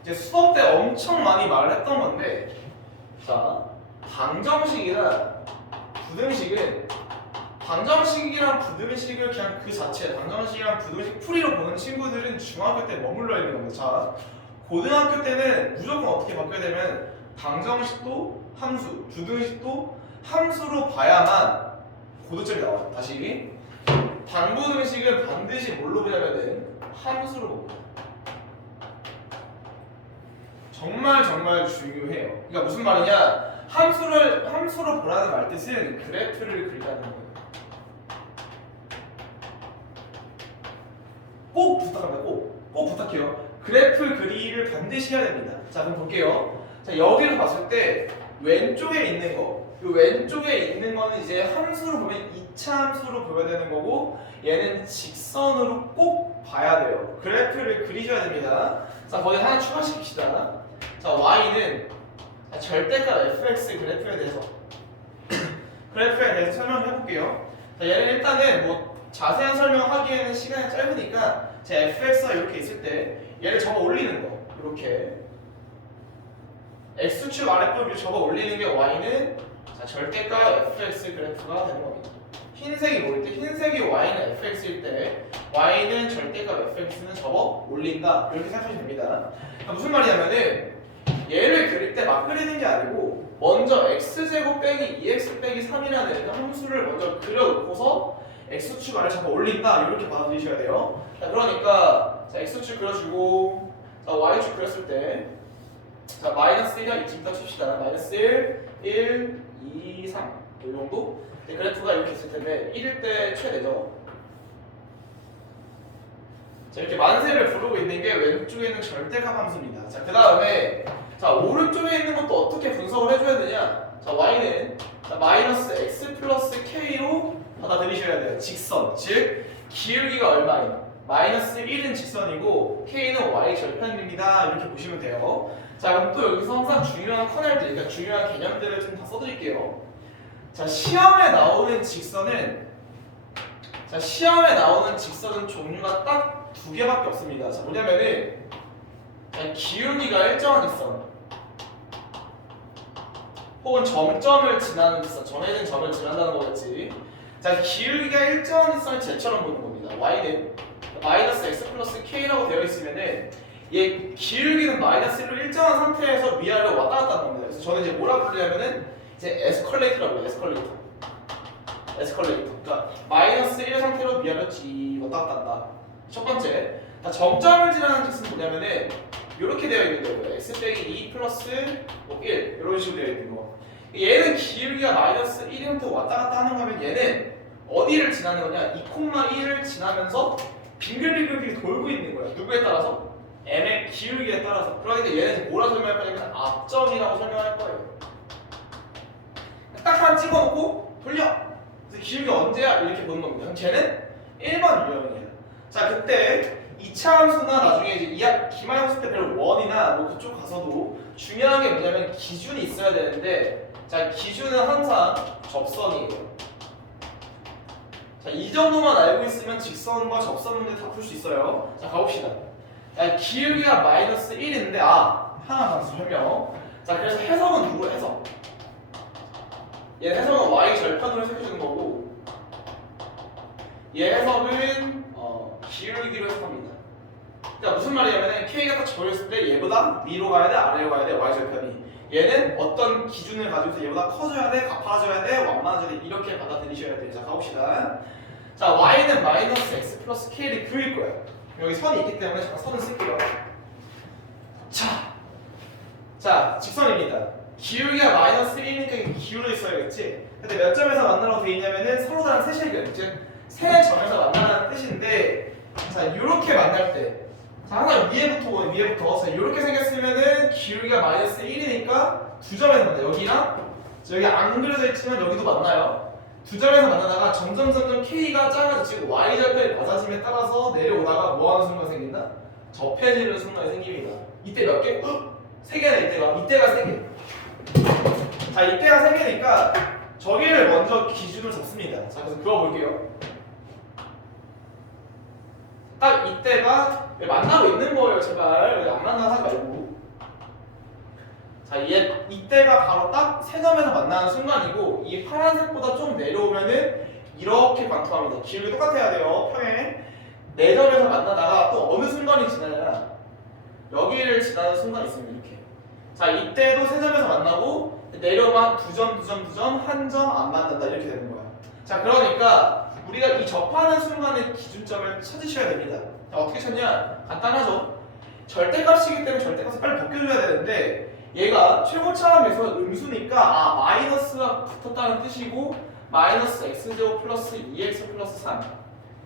이제 수업 때 엄청 많이 말을 했던 건데 자, 방정식이랑 부등식은 방정식이랑 부등식을 그냥 그 자체 방정식이랑 부등식 풀이로 보는 친구들은 중학교 때 머물러 있는 겁니다. 자, 고등학교 때는 무조건 어떻게 바뀌어야 되면 방정식도 함수, 주등식도 함수로 봐야만 고득점이 나와요. 다시 당부등식은 반드시 뭘로 보냐면은 함수로 봅니다. 정말 중요해요. 그러니까 무슨 말이냐? 함수로 보라는 말 뜻은 그래프를 그리라는 거예요. 꼭 부탁합니다. 꼭 부탁해요. 그래프 그리기를 반드시 해야 됩니다. 자, 그럼 볼게요. 자, 여기를 봤을 때 왼쪽에 있는 거, 이 왼쪽에 있는 거는 이제 함수로 보면 2차 함수로 보여야 되는 거고, 얘는 직선으로 꼭 봐야 돼요. 그래프를 그리셔야 됩니다. 자, 거기 하나 추가시킵시다. 자, y는 절대값 fx 그래프에 대해서 설명을 해볼게요. 자, 얘는 일단은 뭐 자세한 설명하기에는 시간이 짧으니까 제 fx가 이렇게 있을 때 얘를 접어 올리는 거, 이렇게 x축 아랫부분 위로 접어 올리는 게 y는 자, 절대값 fx 그래프가 되는 겁니다. 흰색이 뭐일 때? 흰색이 y는 fx일 때 y는 절대값 fx는 접어 올린다, 이렇게 생각하시면 됩니다. 무슨 말이냐면은 얘를 그릴 때 막 그리는 게 아니고 먼저 x제곱 빼기 2x 빼기 3이라는 함수를 먼저 그려놓고서 x축 아래 잡아 올린다, 이렇게 받아들이셔야 돼요. 자, 그러니까 자, x축 그려주고 자, y축 그렸을 때 자, 마이너스 1이야 이쯤부터 칩시다. 마이너스 1, 2, 3 이 정도? 그래프가 이렇게 있을 텐데 1일 때 최대죠. 자, 이렇게 만세를 부르고 있는 게 왼쪽에 있는 절대값 함수입니다. 자, 그 다음에 자, 오른쪽에 있는 것도 어떻게 분석을 해줘야 되냐? 자, y는 자, 마이너스 x 플러스 k로 받아들이셔야 돼요. 직선, 즉 기울기가 얼마인? 마이너스 1은 직선이고 k는 y 절편입니다. 이렇게 보시면 돼요. 자, 그럼 또 여기서 항상 중요한 커널들, 그러니까 중요한 개념들을 좀 다 써드릴게요. 자, 시험에 나오는 직선은 종류가 딱 두 개밖에 없습니다. 자, 뭐냐면은 기울기가 일정한 직선, 혹은 점점을 지나는 직선, 정해진 점을 지난다는 거겠지. 자, 기울기가 일정한 직선을 쟤처럼 보는 겁니다. y는 마이너스 x 플러스 k라고 되어 있으면은 얘 기울기는 마이너스 1로 일정한 상태에서 위아래로 왔다 갔다 하는 겁니다. 그래서 저는 이제 뭐라고 부르냐면은 이제 에스컬레이터라고 해요. 에스컬레이터. 그러니까 마이너스 1의 상태로 위아래로 왔다 갔다 한다. 첫 번째. 자, 점점을 지나는 뜻은 뭐냐면은 이렇게 되어 있는 거예요. x 빼기 2 플러스 1 이런 식으로 되어 있는 거. 얘는 기울기가 마이너스 1부터 왔다 갔다 하는 거면 얘는 어디를 지나는 거냐? 2,1을 지나면서 빙글빙글 돌고 있는 거야. 누구에 따라서? m의 기울기에 따라서. 그러니까 얘는 이제 뭐라 설명할 거냐면 앞점이라고 설명할 거예요. 딱 하나 찍어놓고 돌려. 그래서 기울기가 언제야? 이렇게 보는 겁니다. 그럼 쟤는 1번 유형이에요. 자, 그때 2차 함수나 나중에 이제 기말 함수 때 배울 원이나 뭐 그쪽 가서도 중요한 게 뭐냐면 기준이 있어야 되는데, 자, 기준은 항상 접선이에요. 자, 이 정도만 알고 있으면 직선과 접선 문제 다 풀 수 있어요. 자, 가봅시다. 자, 기울기가 마이너스 1인데 하나 단수 설명. 자, 그래서 해석은 누구 해석? 얘 해석은 y 절편으로 해석해주는 거고, 얘 해석은 기울기로 해석합니다. 그러니까 무슨 말이냐면 k가 딱 적어졌을 때 얘보다 위로 가야 돼, 아래로 가야 돼, y 절편이. 얘는 어떤 기준을 가지고서 얘보다 커져야 돼, 가파져야 돼, 완만해져야 돼, 이렇게 받아들이셔야 돼요. 자, 가봅시다. 자, y는 마이너스 x 플러스 k를 그릴 거예요. 여기 선이 있기 때문에 제가 선을 쓸게요. 자, 직선입니다. 기울기가 마이너스 1이니까 기울어 있어야겠지. 근데 몇 점에서 만나라고 되어 있냐면은 서로 다른 세실근, 즉 세 점에서 만나라는 뜻인데, 자, 이렇게 만날 때, 자, 항상 위에부터. 자, 이렇게 생겼으면은 기울기가 마이너스 1이니까 두 점에서 만나. 여기랑 여기 안 그려져 있지만 여기도 만나요. 두 점에서 만나다가 점점 k가 작아지고 y 절편이 낮아짐에 따라서 내려오다가 뭐 하는 순간 생긴다? 접해지는 순간이 생깁니다. 이때 몇 개? 세 개나 이때가 세 개. 자, 이때가 세 개니까 저기를 먼저 기준으로 잡습니다. 자, 그래서 그어볼게요. 딱 이때가 만나고 있는 거예요. 제발 안 만나서 하지 말고. 자, 이때가 바로 딱 세 점에서 만나는 순간이고, 이 파란색보다 좀 내려오면은 이렇게 관통합니다. 기울기 똑같아야 돼요. 평행. 네 점에서 만나다가 또 어느 순간이 지나냐? 여기를 지나는 순간이 있습니다. 이렇게. 자, 이때도 세 점에서 만나고 내려만 두 점, 한 점 안 만난다 이렇게 되는 거야. 자, 그러니까 우리가 이 접하는 순간의 기준점을 찾으셔야 됩니다. 자, 어떻게 찾냐? 간단하죠. 절대값이기 때문에 절대값을 빨리 벗겨줘야 되는데 얘가 최고차함에서 음수니까 마이너스가 붙었다는 뜻이고 마이너스 x제곱 플러스 2x 플러스 3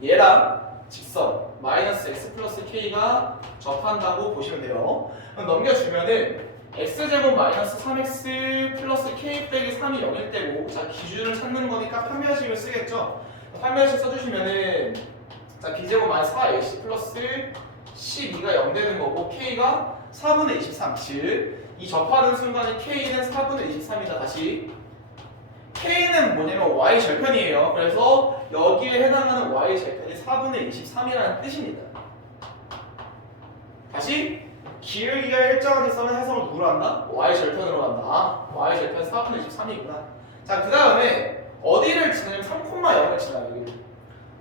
얘랑 직선 마이너스 x 플러스 k가 접한다고 보시면 돼요. 그럼 넘겨주면은 x제곱 마이너스 3x 플러스 k 빼기 3이 0일 때고 자 기준을 찾는 거니까 판별식을 쓰겠죠. 판별식 써주시면은 자 b제곱 마이너스 4ac 플러스 12가 0 되는 거고 k가 4분의 23 즉 이 접하는 순간에 k는 4분의 23이다. 다시 k는 뭐냐면 y 절편이에요. 그래서 여기에 해당하는 y 절편이 4분의 23이라는 뜻입니다. 다시 기울기가 일정한 대선은 해석을 누구로 한다? y 절편으로 한다. y 절편 4분의 23이구나. 자, 그 다음에 어디를 지나냐면 3,0을 지나요. 여기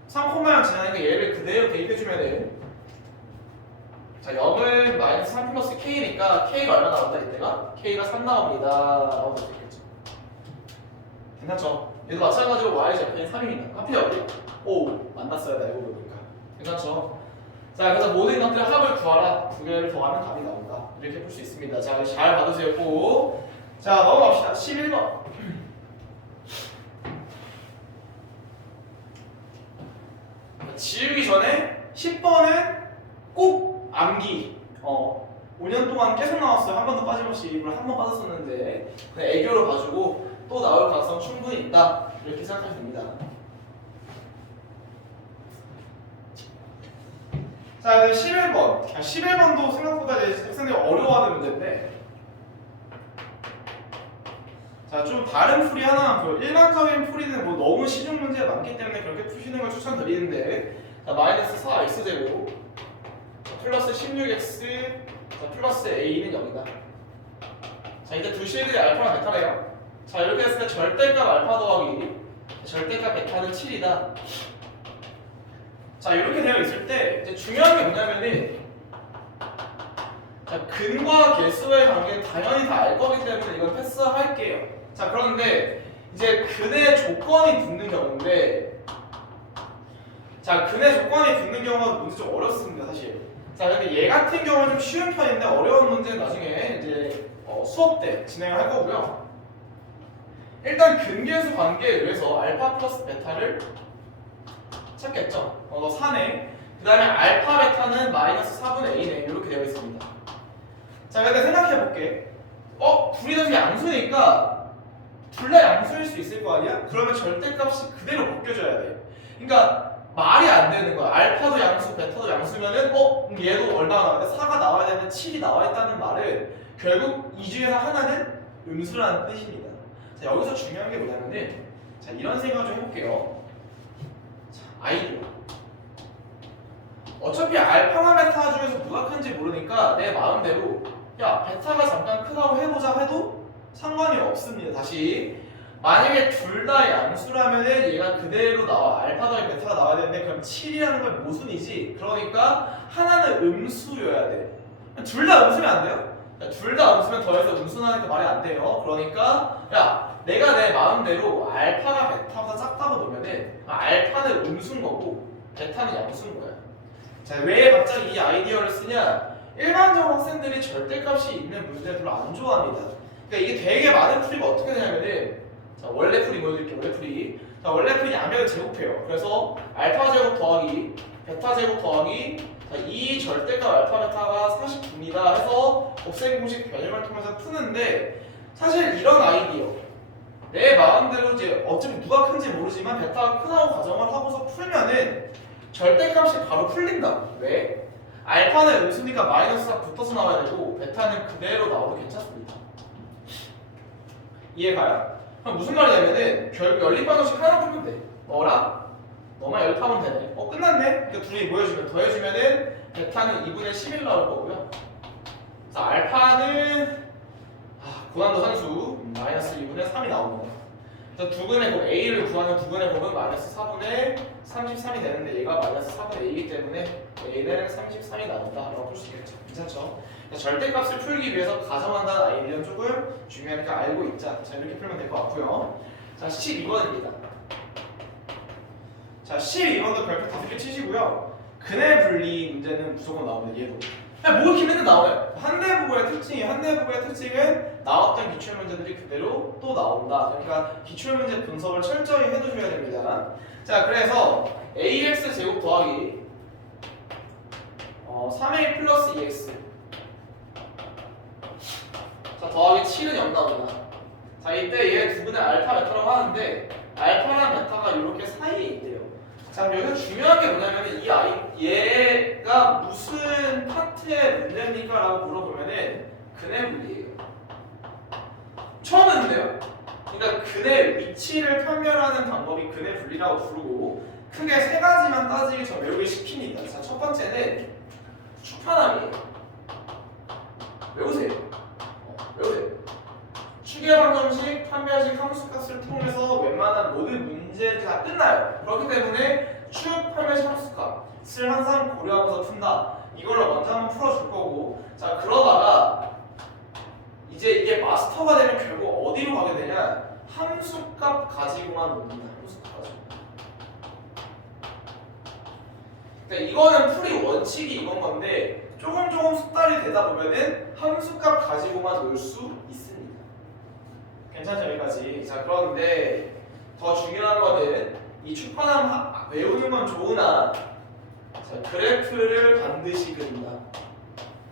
3,0 지나니까 얘를 그대로 대입해주면은 자, 0은 마이너스 3 플러스 k니까 k가 얼마 나온다 이때가? k가 3 나옵니다. 라고 볼 수 있겠죠. 괜찮죠? 얘도 마찬가지로 y 절편이 3입니다. 하필 어디? 오, 만났어야 돼. 이거 보니까. 괜찮죠? 자, 그래서 모든 것들의 합을 구하라. 두 개를 더하면 답이 나온다. 이렇게 볼 수 있습니다. 자, 잘 받으세요. 꼭. 자, 넘어갑시다. 11번. 지우기 전에 10번은 꼭 암기. 5년 동안 계속 나왔어요. 한 번도 빠짐없이 입을 한 번 빠졌었는데 그냥 애교로 봐주고 또 나올 가능성 충분히 있다. 이렇게 생각하시면 됩니다. 자, 그럼 11번. 11번도 생각보다 학생들이 어려워하는 문제인데 자, 좀 다른 풀이 하나만 보여. 일반적인 풀이는 뭐 너무 시중 문제가 많기 때문에 그렇게 푸시는 걸 추천드리는데 자, 마이너스 4x제곱 플러스 16x 플러스 a는 0이다. 자, 이제 두 실들이 알파랑 베타래요. 자, 이렇게 했을 때 절대값 알파 더하기 절대값 베타는 7이다. 자, 이렇게 되어 있을 때 이제 중요한 게 뭐냐면은 자, 근과 개수의 관계는 당연히 다 알 거기 때문에 이건 패스할게요. 자, 그런데 이제 근의 조건이 붙는 경우인데 자, 근의 조건이 붙는 경우가 문제 좀 어렵습니다, 사실. 자, 근데 얘 같은 경우는 좀 쉬운 편인데 어려운 문제는 나중에 이제 수업 때 진행을 할 거고요. 일단 근계수 관계에 의해서 알파 플러스 베타를 찾겠죠. 너 4네. 그 다음에 알파 베타는 마이너스 4분의 a네. 이렇게 되어 있습니다. 자, 근데 생각해 볼게. 둘이 다 양수니까 둘 다 양수일 수 있을 거 아니야? 그러면 절대값이 그대로 벗겨져야 돼. 그러니까 말이 안 되는 거야. 알파도 양수, 베타도 양수면은 얘도 얼마나 나와야 돼? 4가 나와야 되는데 7이 나와 있다는 말은 결국 이 중에서 하나는 음수라는 뜻입니다. 자, 여기서 중요한 게 뭐냐면은 자, 이런 생각을 좀 해볼게요. 자, 아이디어. 어차피 알파나 베타 중에서 누가 큰지 모르니까 내 마음대로 야, 베타가 잠깐 크다고 해보자 해도 상관이 없습니다. 다시 만약에 둘 다 양수라면은 얘가 그대로 나와. 알파 더하기 베타가 나와야 되는데 그럼 7이라는 건 모순이지. 그러니까 하나는 음수여야 돼. 둘 다 음수면 안 돼요? 둘 다 음수면 더해서 음수나니까 말이 안 돼요. 그러니까 야, 내가 내 마음대로 알파가 베타보다 작다고 놓으면은 알파는 음수인 거고 베타는 양수인 거야. 자, 왜 갑자기 이 아이디어를 쓰냐? 일반적으로 학생들이 절대값이 있는 문제를 별로 안 좋아합니다. 그러니까 이게 되게 많은 풀이가 어떻게 되냐면은 자, 원래 풀이 보여드릴게요. 원래 풀이. 자, 원래 풀이 양변을 제곱해요. 그래서 알파 제곱 더하기 베타 제곱 더하기 자, 이 절대값 알파 베타가 49입니다. 해서 곱셈 공식 변형을 통해서 푸는데 사실 이런 아이디어 내 마음대로 이제 어차피 누가 큰지 모르지만 베타가 크다고 가정을 하고서 풀면은 절대값이 바로 풀린다. 왜? 알파는 음수니까 마이너스가 붙어서 나와야 되고 베타는 그대로 나와도 괜찮습니다. 이해가요? 그럼 무슨 말이냐면은 결국 연립방정식 하나 풀면 돼. 너랑 너만 연립하면 되네. 끝났네. 그러니까 둘이 모여주면 더해주면은 베타는 2분의 11 나올 거고요. 자, 알파는 고난도 산수 마이너스 2분의 3이 나옵니다. 그래서 두근의 곱 a를 구하는 두근의 곱은 마이너스 4분의 33이 되는데 얘가 마이너스 4분의 a이기 때문에 a는 33이 나온다 라고 볼 수 있겠죠. 괜찮죠? 절대값을 풀기 위해서 가정한다는 아이디어는 조금 중요하니까 알고 있자. 자, 이렇게 풀면 될 것 같고요. 자, 12번입니다. 자, 12번도 별표 5개 치시고요. 근해 분리 문제는 무조건 나오면 얘도. 뭐 이렇게 맨날 나와요. 한대부고의 특징은 나왔던 기출문제들이 그대로 또 나온다. 그러니까 기출문제 분석을 철저히 해두셔야 됩니다. 자, 그래서 ax 제곱 더하기 3a 플러스 2x 자, 더하기 7은 0 나옵니다. 자, 이때 얘 두 분의 알파 베타라고 하는데 알파랑 베타가 이렇게 사이에 있대요. 자, 그럼 여기서 중요한 게 뭐냐면 이 아이 얘가 무슨 파트의 문제입니까? 라고 물어보면은 근해 분리예요. 처음 했는데요. 그러니까 근해 위치를 판별하는 방법이 근해 분리라고 부르고 크게 세 가지만 따지기 전 외우기 쉽습니다. 자, 첫 번째는 축파남이에요. 외우세요. 외우세요. 추계방정식, 판별식, 함수값을 통해서 웬만한 모든 문제는 다 끝나요. 그렇기 때문에 축, 판별식, 함수값을 항상 고려하면서 푼다. 이걸로 먼저 한번 풀어줄 거고, 자, 그러다가 이제 이게 마스터가 되면 결국 어디로 가게 되냐? 함수값 가지고만 놉니다. 함수값 가지고. 그러니까 이거는 풀이 원칙이 이건 건데 조금 숙달이 되다 보면은 함수값 가지고만 놀 수 있습니다. 괜찮죠 여기까지? 자, 그런데 더 중요한 거는 이 축파남 외우는 건 좋으나 자, 그래프를 반드시 그린다.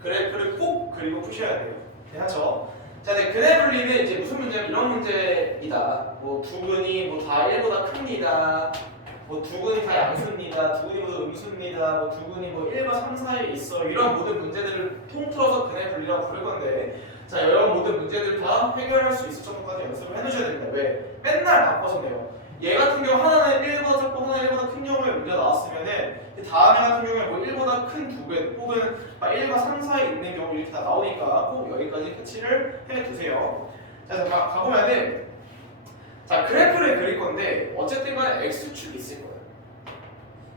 그래프를 꼭 그리고 푸셔야 돼요. 괜찮죠? 자, 근데 근해 분리는 이제 무슨 문제냐면 이런 문제이다. 뭐 두 근이 뭐 다 1보다 큽니다. 뭐 두 근이 다 양수입니다. 두 근이 모두 음수입니다. 뭐 두 근이 뭐 1과 3 사이에 있어. 이런 모든 문제들을 통틀어서 근해 분리라고 부를 건데, 자, 이런 모든 문제들 다 해결할 수 있을 정도까지 연습을 해놓으셔야 됩니다. 왜? 맨날 바꿔서 내요. 얘 같은 경우 하나는 1보다 작고 하나는 1보다 큰 경우에 문제가 나왔으면은 다음 애 같은 경우에 뭐 1보다 큰 두 배 혹은 1과 3 사이에 있는 경우 이렇게 다 나오니까 꼭 여기까지 캐치를 해두세요. 자, 가보면은 자, 그래프를 그릴 건데 어쨌든 간에 x축이 있을 거예요.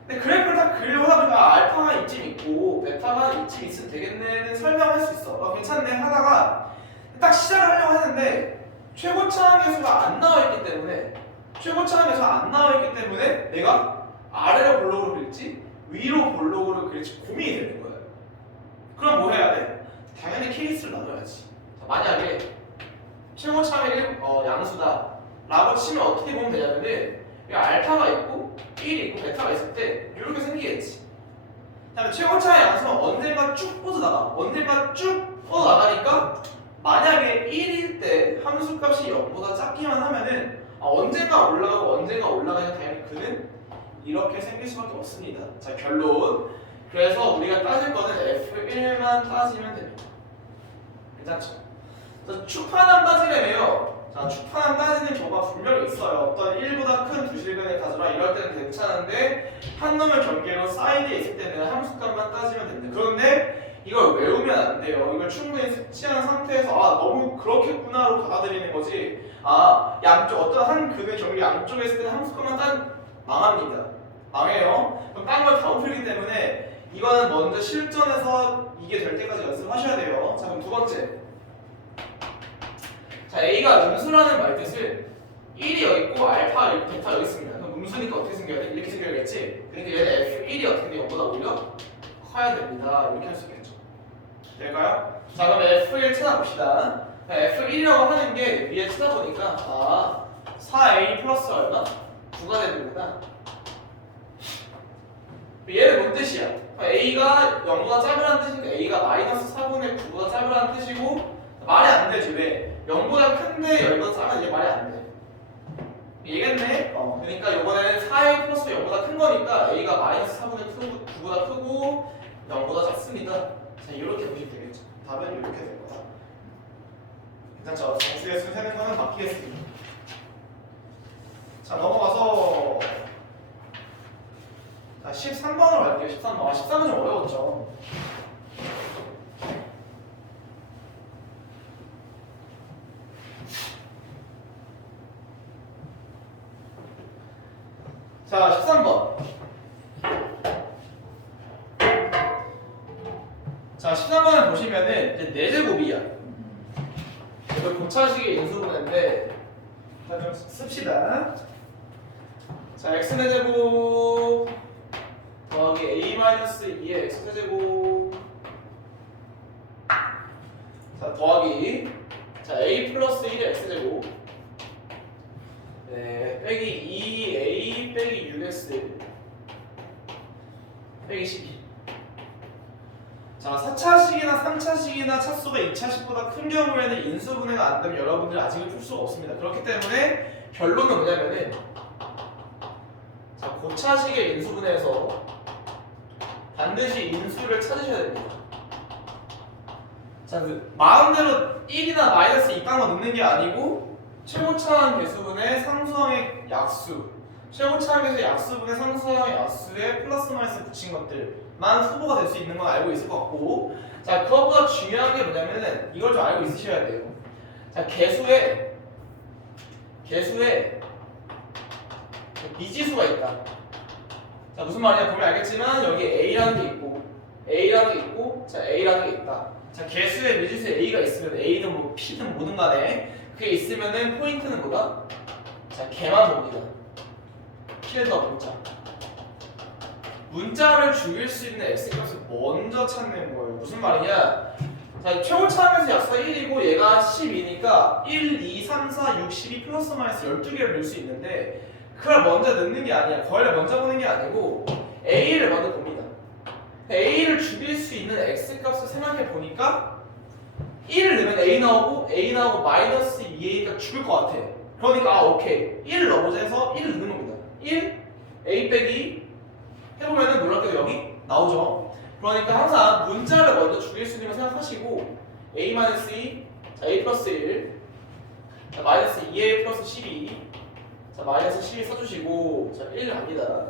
근데 그래프를 딱 그리려고 하다 보니까 알파가 이쯤 있고 베타가 이쯤 있으면 되겠네는 설명할 수 있어. 괜찮네 하다가 딱 시작을 하려고 했는데 최고차항계수가 안 나와 있기 때문에 내가 아래로 볼록으로 그릴지 위로 볼록으로 그릴지 고민이 되는 거예요. 그럼 뭐 해야 돼? 당연히 케이스를 나눠야지. 자, 만약에 최고차항이 양수다 라고 치면 어떻게 보면 되냐면은 알파가 있고 1이 있고 베타가 있을 때 이렇게 생기겠지. 그다음에 최고차의 양수는 언젠가 쭉 뻗어나가니까 만약에 1일 때 함수값이 0보다 작기만 하면은 언젠가 올라가니까 당연히 그는 이렇게 생길 수밖에 없습니다. 자, 결론. 그래서 우리가 따질 거는 F1만 따지면 됩니다. 괜찮죠? 축파남 따지려면요. 자, 축파남 따지는 경우가 분명히 있어요. 어떤 1보다 큰 두실근을 가져라 이럴 때는 괜찮은데 한 놈의 경계로 사이드에 있을 때는 함수값만 따지면 됩니다. 그런데 이걸 외우면 안 돼요. 이걸 충분히 숙지한 상태에서 너무 그렇겠구나로 받아들이는 거지. 양쪽 어떤 한 근의 경계 양쪽에 있을 때는 함수값만 망합니다. 망해요. 그럼 딴 걸 다 풀기 때문에 이거는 먼저 실전에서 이게 될 때까지 연습하셔야 돼요. 자, 그럼 두 번째. 자, A가 음수라는 말뜻은 1이 여기 있고 알파 여기 있고 베타 여기 있습니다. 그럼 음수니까 어떻게 생겨야 돼? 이렇게 생겨야겠지? 그러니까 얘는 F1이 어떻게 돼? 0보다 오히려 커야 됩니다. 이렇게 할 수 있겠죠. 될까요? 자, 그럼 F1 찾아봅시다. F1이라고 하는 게 위에 찾아보니까 4A 플러스 얼마? 9가 되는구나. 얘는 뭔 뜻이야? A가 0보다 작으라는 뜻이니까 A가 마이너스 4분의 9보다 작으라는 뜻이고 말이 안 되지. 왜? 0보다 큰데 10보다 작은 이게 말이 안 돼. 얘겠네? 그러니까 이번에는 4A 플러스 0보다 큰 거니까 A가 마이너스 4분의 9보다 크고 0보다 작습니다. 자, 이렇게 보시면 되겠죠. 답은 이렇게 될 거다. 괜찮죠? 정수의 수 세는 거는 바뀌겠습니다. 자, 넘어가서 자, 13번으로 갈게요. 13번. 13번 좀 어려웠죠. 자, 13번. 자, 13번을 보시면은 이제 4제곱이야. 이거 고차식의 인수분해인데 자, 좀 씁시다. 자, x제곱 더하기 a-2의 x제곱 자, 더하기 자, a 플러스 1의 x제곱 네, 빼기 2a 빼기 6x 빼기 12. 자, 4차식이나 3차식이나 차수가 2차식보다 큰 경우에는 인수분해가 안 되면 여러분들 아직은 풀 수가 없습니다. 그렇기 때문에 결론은 뭐냐면은 자, 고차식의 인수분해에서 반드시 인수를 찾으셔야 됩니다. 자, 그 마음대로 1이나 마이너스 2딴 거 넣는 게 아니고 최고차항 계수분의 상수항의 약수, 최고차항에서 약수분의 상수항의 약수에 플러스 마이너스 붙인 것들만 후보가 될 수 있는 건 알고 있을 것 같고, 자, 그것보다 중요한 게 뭐냐면은 이걸 좀 알고 있으셔야 돼요. 자, 개수에 미지수가 있다. 자, 무슨 말이냐 보면 알겠지만 여기 a라는 게 있고 a라는 게 있고 자, a라는 게 있다. 자, 개수에 미지수에 a가 있으면 a든 뭐 p든 뭐든 간에 그게 있으면은 포인트는 뭐다? 자, 걔만 봅니다. 필더 문자. 문자를 죽일 수 있는 x값을 먼저 찾는 거예요. 무슨 말이냐? 자, 최고차항에서 약수가 1이고 얘가 12니까 1, 2, 3, 4, 6, 12 플러스 마이너스 12개를 넣을 수 있는데 그걸 먼저 넣는 게 아니야. 그걸 먼저 보는 게 아니고 a를 먼저 봅니다. a를 죽일 수 있는 x값을 생각해 보니까 1을 넣으면 a 나오고 마이너스 2a가 죽을 것 같아. 그러니까 오케이 1을 넣어보자 해서 1을 넣는 겁니다. 1, a 빼기 해보면은 놀랍게도 여기 나오죠. 그러니까 항상 문자를 먼저 죽일 수 있는 걸 생각하시고 a-2, 자, a 플러스 1, 자, 마이너스 2a 플러스 12, 자, 마이너스 12 써주시고 자, 1 갑니다.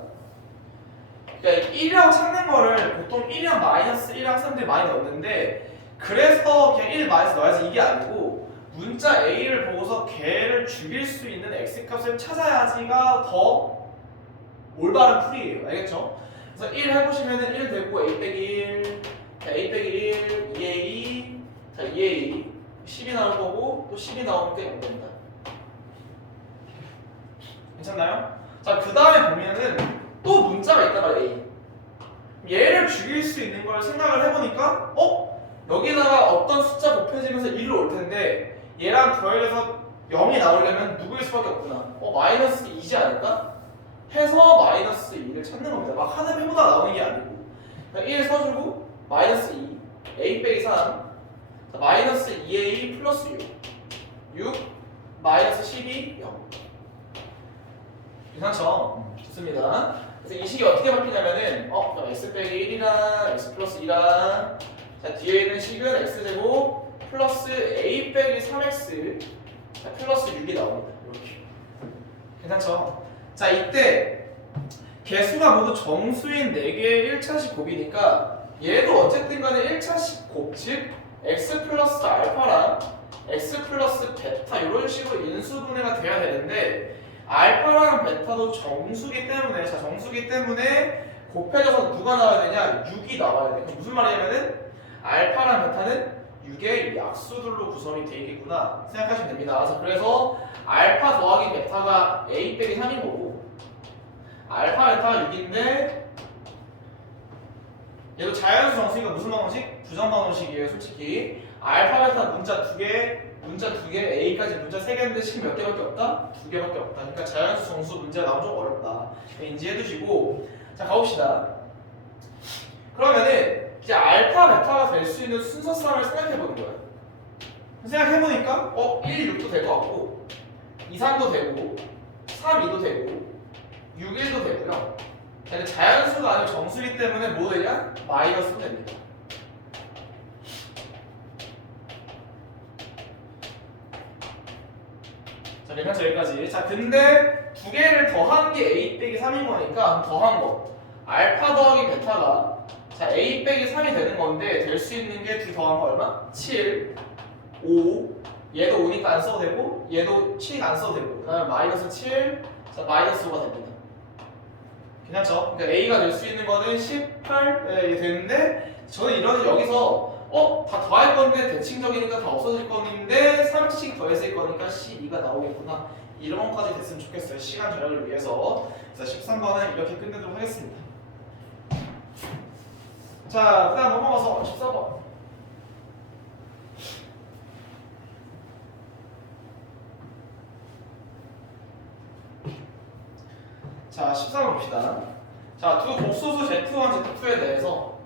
그러니까 1이라고 찾는 거를 보통 1이랑 마이너스 1이랑 학생들이 많이 넣는데 그래서 그냥 1 마이너스 넣어야지 이게 아니고 문자 a를 보고서 걔를 죽일 수 있는 x값을 찾아야지가 더 올바른 풀이에요. 알겠죠? 그래서 1 해보시면은 1 되고 a 빼기 1, 자, a 빼기 1, 2a, 자, 2a 10이 나올 거고 또 10이 나오니까 0 됩니다. 괜찮나요? 자, 그 다음에 보면은 또 문자가 있단 말이에요. a. 얘를 죽일 수 있는 걸 생각을 해보니까 여기다가 어떤 숫자 곱해지면서 1로 올 텐데 얘랑 더해서 0이 나오려면 누구일 수밖에 없구나. 마이너스 2지 않을까? 해서 마이너스 2를 찾는 겁니다. 막 하나 해보다 나오는 게 아니고 1 써주고 마이너스 2 a 빼기 3 자, 마이너스 2a 플러스 6 마이너스 12 0 괜찮죠? 좋습니다. 그래서 이 식이 어떻게 바뀌냐면은 x 빼기 1이랑 x 플러스 2랑 자, 뒤에 있는 식은 x제곱 플러스 a 빼기 3x 자, 플러스 6이 나옵니다. 이렇게 괜찮죠? 자, 이때 개수가 모두 정수인 4개의 1차식 곱이니까 얘도 어쨌든 간에 1차식 곱, 즉 x 플러스 알파랑 x 플러스 베타 이런 식으로 인수분해가 돼야 되는데 알파랑 베타도 정수기 때문에 자, 정수기 때문에 곱해져서 누가 나와야 되냐? 6이 나와야 돼. 그럼 무슨 말이냐면은 알파랑 베타는 6의 약수들로 구성이 되어 있겠구나 생각하시면 됩니다. 그래서 알파 더하기 베타가 a 빼기 3인 거고 알파 베타가 6인데 얘도 자연수 정수니까 무슨 방정식? 부정 방정식이에요. 솔직히 알파 베타 문자 2개 a까지 문자 3개인데 식 몇 개밖에 없다? 2개밖에 없다. 그러니까 자연수 정수 문제가 나오면 좀 어렵다. 인지해 두시고 자, 가봅시다. 그러면은 이제 알파 베타가 될 수 있는 순서상을 생각해 보는 거예요. 생각해 보니까 1, 6도 될 것 같고 2, 3도 되고 3, 2도 되고 6, 1도 되고요. 근데 자연수가 아니고 정수이기 때문에 뭐 되냐? 마이너스 됩니다. 자, 괜찮죠? 여기까지. 자, 근데 두 개를 더한 게 a 빼기 3인 거니까 더한 거 알파 더하기 베타가 자, a 빼기 3이 되는 건데 될 수 있는 게 둘 더한 거 얼마? 7, 5 얘도 5니까 안 써도 되고 얘도 7이니까 안 써도 되고 그 다음에 마이너스 7 자, 마이너스 5가 됩니다. 괜찮죠? 그러니까 a가 될 수 있는 거는 18 되는데 저는 여기서 다 더할 건데 대칭적이니까 다 없어질 건데 3씩 더했을 거니까 12가 나오겠구나. 이런 것까지 됐으면 좋겠어요. 시간 절약을 위해서. 그래서 13번은 이렇게 끝내도록 하겠습니다. 자, 그다음 넘어가서 14번. 자, 14번 봅시다. 자, 두 복소수 Z1, Z2에 대해서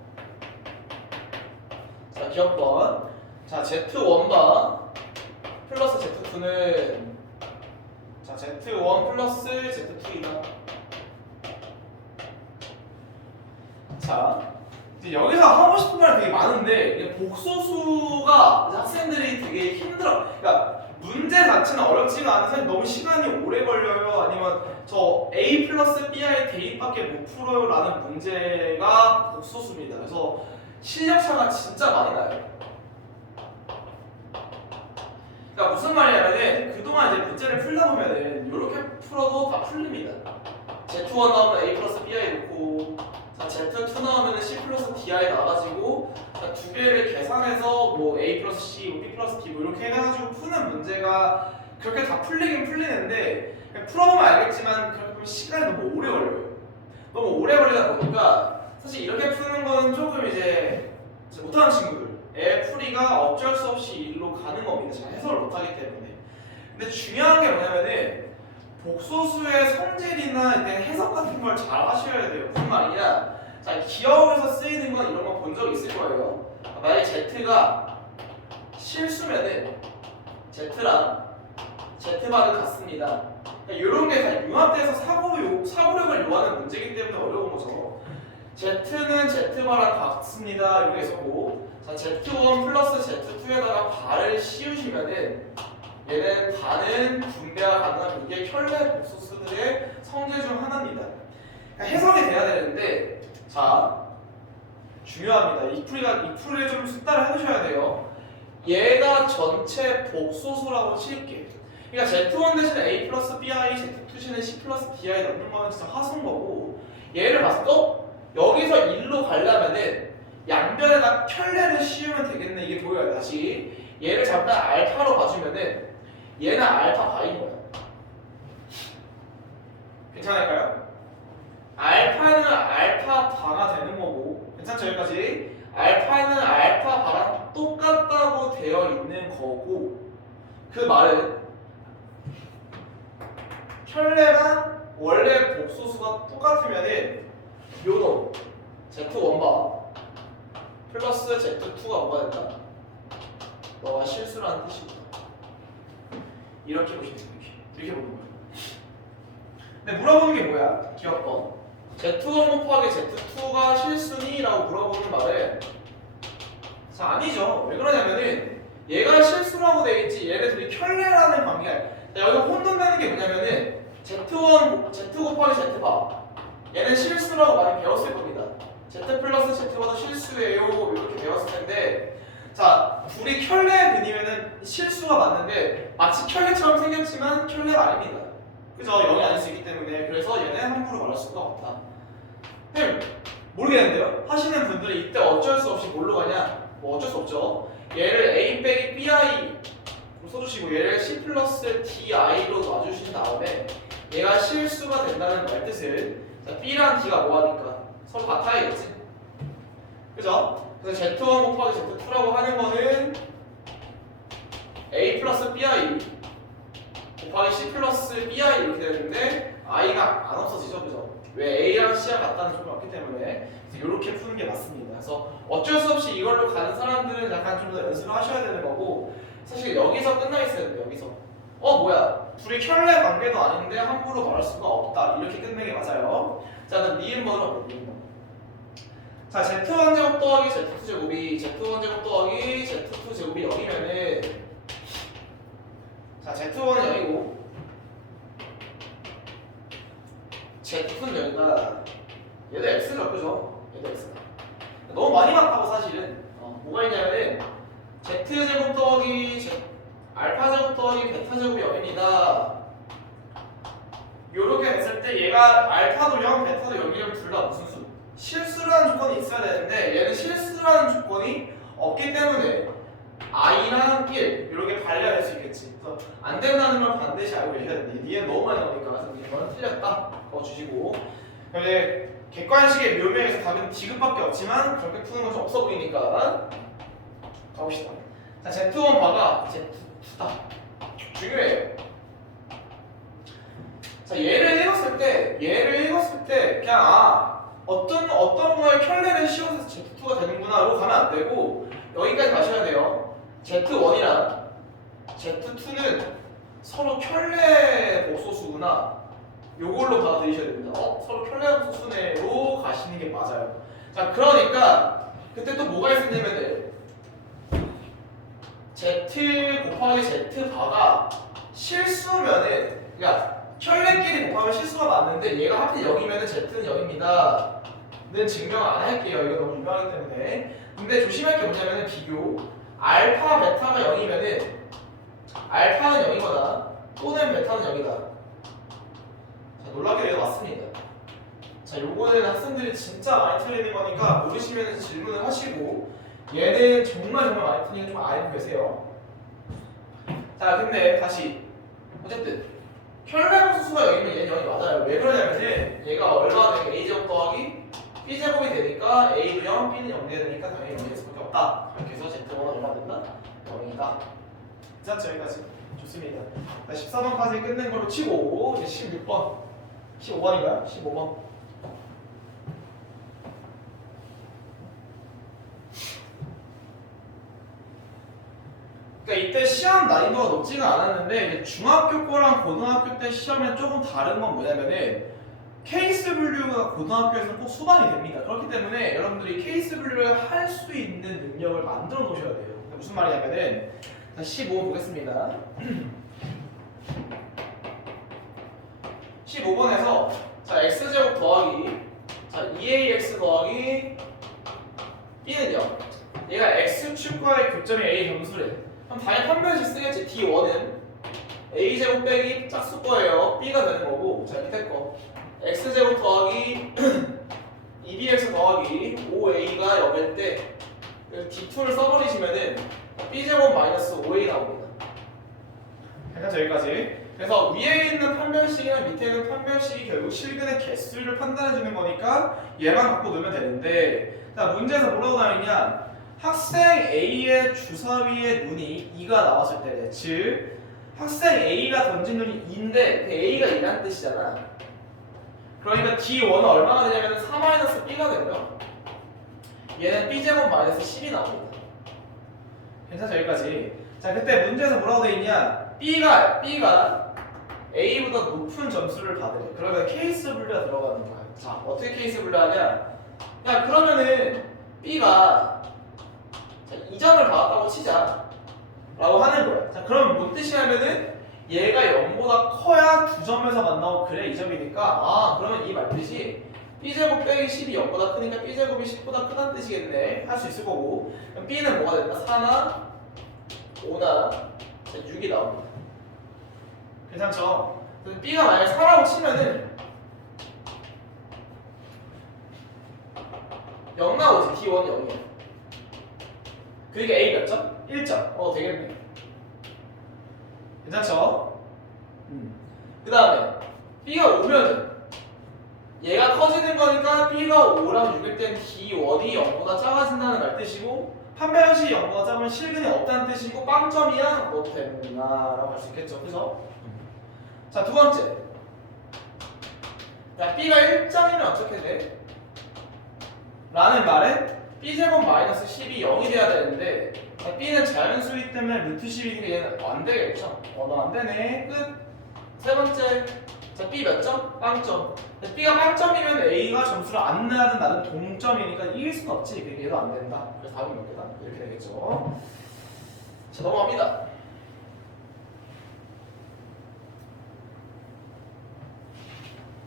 자, 기억번. 자, Z1바 플러스 Z2는 자, Z1 플러스 Z2이다. 자, 이제 여기서 하고 싶은 말이 되게 많은데 이게 복소수가 학생들이 되게 힘들어. 그러니까 문제 자체는 어렵지가 않아서 너무 시간이 오래 걸려요. 아니면 저 A 플러스 B의 대입밖에 못 풀어요 라는 문제가 복소수입니다. 그래서 실력 차가 진짜 많이 나요. 그러니까 무슨 말이냐면은 그동안 이제 문제를 풀다 보면은 이렇게 풀어도 다 풀립니다. Z1 나오면 A 플러스 BI 놓고 자, Z2 나오면 C 플러스 DI 나와가지고 자, 두 개를 계산해서 뭐 A 플러스 C, 뭐 B 플러스 D 뭐 이렇게 해가지고 푸는 문제가 그렇게 다 풀리긴 풀리는데 풀어보면 알겠지만 그렇게 보면 시간이 너무 오래 걸려요. 너무 오래 걸리다 보니까 사실 이렇게 푸는 건 조금 이제 못하는 친구들의 풀이가 어쩔 수 없이 일로 가는 겁니다. 제가 해석을 못하기 때문에. 근데 중요한 게 뭐냐면은 복소수의 성질이나 해석 같은 걸 잘 하셔야 돼요. 무슨 말이냐? 자, 기억에서 쓰이는 건 이런 거 본 적 있을 거예요. 만약에 Z가 실수면은 Z랑 Z바는 같습니다. 이런 게 다 융합돼서 사고력을 요하는 문제이기 때문에 어려운 거죠. Z는 Z바랑 같습니다. 이렇게 있었고, 자, Z1 플러스 Z2에다가 바를 씌우시면은 얘는 바는 분배가 가능한 이게 켤레 복소수들의 성질 중 하나입니다. 그러니까 해석이 돼야 되는데, 자, 중요합니다. 이 풀이를 좀 숙달을 해두셔야 돼요. 얘가 전체 복소수라고 칠게. 그러니까 Z1 대신에 A 플러스 BI, Z2 대신에 C 플러스 DI 넣는 거는 진짜 하수인 거고, 얘를 봤을 때 여기서 1로 가려면은 양변에다 켤레를 씌우면 되겠네. 이게 보여요. 다시 얘를 잠깐 알파로 봐주면은 얘는 알파 바인 거야. 괜찮을까요? 알파는 알파 바가 되는 거고, 괜찮죠? 여기까지 알파는 알파 바랑 똑같다고 되어 있는 거고, 그 말은 켤레랑 원래 복소수가 똑같으면은 요놈 Z1바 플러스 Z2가 뭐가 된다? 너가 실수라는 뜻이고, 이렇게 보시면 돼요. 이렇게 보는 거예요. 근데 물어보는 게 뭐야? 기억번 Z1 곱하기 Z2가 실수니? 라고 물어보는 말은 자, 아니죠. 왜 그러냐면은 얘가 실수라고 돼 있지 얘네 둘이 켤레라는 관계야. 자, 여기서 혼돈되는 게 뭐냐면은 Z 곱하기 Z바 얘는 실수라고 많이 배웠을 겁니다. Z 플러스 Z바도 실수예요. 이렇게 배웠을 텐데, 자, 둘이 켤레 근이면은 실수가 맞는데 마치 켤레처럼 생겼지만 켤레가 아닙니다. 그죠? 0이 아닐 수 있기 때문에. 그래서 얘는 함부로 말할 수가 없다. 모르겠는데요? 하시는 분들이 이때 어쩔 수 없이 뭘로 가냐? 뭐 어쩔 수 없죠. 얘를 A 빼기 BI로 써주시고 얘를 C 플러스 DI로 놔주신 다음에 얘가 실수가 된다는 말뜻을, 자, B랑 D가 뭐하니까 서로 같아야겠지. 그죠? 그래서 Z1 곱하기 Z2라고 하는 거는 A 플러스 BI 곱하기 C 플러스 BI 이렇게 되는데 I가 안 없어지죠. 그죠? 왜 A랑 C가 같다는 조건이 없기 때문에 이렇게 푸는 게 맞습니다. 그래서 어쩔 수 없이 이걸로 가는 사람들은 약간 좀 더 연습을 하셔야 되는 거고, 사실 여기서 끝나 있어야 돼요. 여기서 뭐야, 둘이 켤레 관계도 아닌데 함부로 말할 수가 없다. 이렇게 끝내는 게 맞아요. 자, 그럼 니은번으로 니은번. 자, Z1 제곱 더하기 Z2 제곱이 Z1 제곱 더하기 Z2 제곱이 0이면은, 자, Z1은 0이고 Z2는 0이다. 얘도 X죠, 그죠? 얘도 X다. 너무 많이 맞다고 사실은. 뭐가 있냐면은 Z 제곱 더하기 알파 제곱 더하기 베타 제곱이 0입니다. 요렇게 됐을 때 얘가 알파도 0, 베타도 0이면 둘 다 무슨 수? 실수라는 조건이 있어야 되는데 얘는 실수라는 조건이 없기 때문에 i랑 1 이렇게 발려낼 수 있겠지. 그래서 안 된다는 걸 반드시 알고 계셔야 됩니다. 니은 너무 많이 나오니까 그래서 이건 틀렸다 적어주시고, 그럼 이제 객관식의 묘미에서 답은 디귿밖에 없지만 그렇게 푸는 건 좀 없어 보이니까 가봅시다. 자, Z1 봐가 Z2다. 중요해요. 자, 얘를 읽었을 때 그냥 어떤 거에 켤레를 씌워서 Z2가 되는구나로 가면 안 되고 여기까지 가셔야 돼요. Z1이랑 Z2는 서로 켤레 복소수구나. 요걸로 받아들이셔야 됩니다. 서로 켤레 복소수네로 가시는 게 맞아요. 자, 그러니까 그때 또 뭐가 있었냐면은 Z 곱하기 Z 바가 실수면은, 그러니까 켤레끼리 곱하면 실수가 맞는데 얘가 하필 여기면은 Z는 여기입니다 는 증명 안 할게요. 이거 너무 유명하기 때문에. 근데 조심할 게 뭐냐면은 비교 알파 베타가 0이면은 알파는 0이거나 또는 베타는 0이다. 자, 놀랍게도 이거 맞습니다. 자, 요거는 학생들이 진짜 많이 틀리는 거니까 모르시면 질문을 하시고, 얘는 정말 많이 틀리니까 좀 알고 계세요. 자, 근데 다시 어쨌든 켤레함수수가 여기면 얘는 0이 맞아요. 왜 그러냐면은 얘가 얼마 되니까 a제곱 더하기 b제곱이 되니까 a도 0, b는 0 돼야 되니까 당연히 0일 수밖에 없다. 이렇게 해서 z1은 얼마 된다? 0이다. 괜찮죠? 여기까지? 좋습니다. 14번까지 끝낸 걸로 치고 이제 16번 15번인가요? 15번. 그러니까 이때 시험 난이도가 높지가 않았는데 이제 중학교 거랑 고등학교 때 시험에 조금 다른 건 뭐냐면은 케이스 분류가 고등학교에서는 꼭 수반이 됩니다. 그렇기 때문에 여러분들이 케이스 분류를 할 수 있는 능력을 만들어 놓으셔야 돼요. 그러니까 무슨 말이냐면은 15번 보겠습니다. 15번에서 자, x제곱 더하기 자, 2ax 더하기 b는 0. 얘가 x축과의 교점이 a 점수래. 그럼 당연히 판별식 쓰겠지. D1은 a제곱 빼기 짝수 거예요. b가 되는 거고, 자, 밑에 거 x제곱 더하기 2bx 더하기 5a가 0일 때 D2를 써버리시면은 b제곱 마이너스 5a 나옵니다. 괜찮죠? 여기까지. 그래서 위에 있는 판별식이나 밑에 있는 판별식이 결국 실근의 개수를 판단해주는 거니까 얘만 갖고 놀면 되는데, 자, 문제에서 뭐라고 나와있냐, 학생 A의 주사위의 눈이 2가 나왔을 때, 즉 학생 A가 던진 눈이 2인데 그 A가 2라는 뜻이잖아. 그러니까 D1은 얼마가 되냐면 4-B가 되고요. 얘는 B제곱 마이너스 10이 나옵니다. 괜찮죠? 여기까지. 자, 그때 문제에서 뭐라고 돼 있냐, B가 A보다 높은 점수를 받으래. 그러면 케이스 분류가 들어가는 거야. 자, 어떻게 케이스 분류하냐, 야, 그러면은 B가 자, 2점을 받았다고 치자 라고 하는 거야. 자, 그럼 뭔 뜻이냐면은 얘가 0보다 커야 2점에서 만나고 그래 2점이니까 그러면 이 말뜻이 b제곱 빼기 10이 0보다 크니까 b제곱이 10보다 크다는 뜻이겠네. 할 수 있을 거고, 그럼 b는 뭐가 된다? 4나 5나 6이 나옵니다. 괜찮죠? 그래서 b가 만약 4라고 치면은 0 나오지. D1이 0이야. 그러니까 A 몇 점? 1점. 되겠네. 괜찮죠? 그 다음에 B가 5면은 얘가 커지는 거니까 B가 5랑 6일 땐 D1이 0보다 작아진다는 말 뜻이고, 판별식이 0보다 작으면 실근이 없다는 뜻이고, 빵점이야 뭐 되는구나라고 할 수 있겠죠. 그죠? 자, 두 번째. 야, B가 1점이면 어떻게 돼? 라는 말은 B제곱 마이너스 10이 0이 돼야 되는데, B는 자연수이기 때문에 루트 10이니까 얘는 안 되겠죠? 너 안 되네. 끝. 세 번째. 자, B 몇 점? 빵점. B가 빵점이면 A가 점수를 안 내야 나는 동점이니까 이길 수는 없지. 그러니까 얘도 안 된다. 그래서 답이 몇 개다? 이렇게 되겠죠. 자, 넘어갑니다.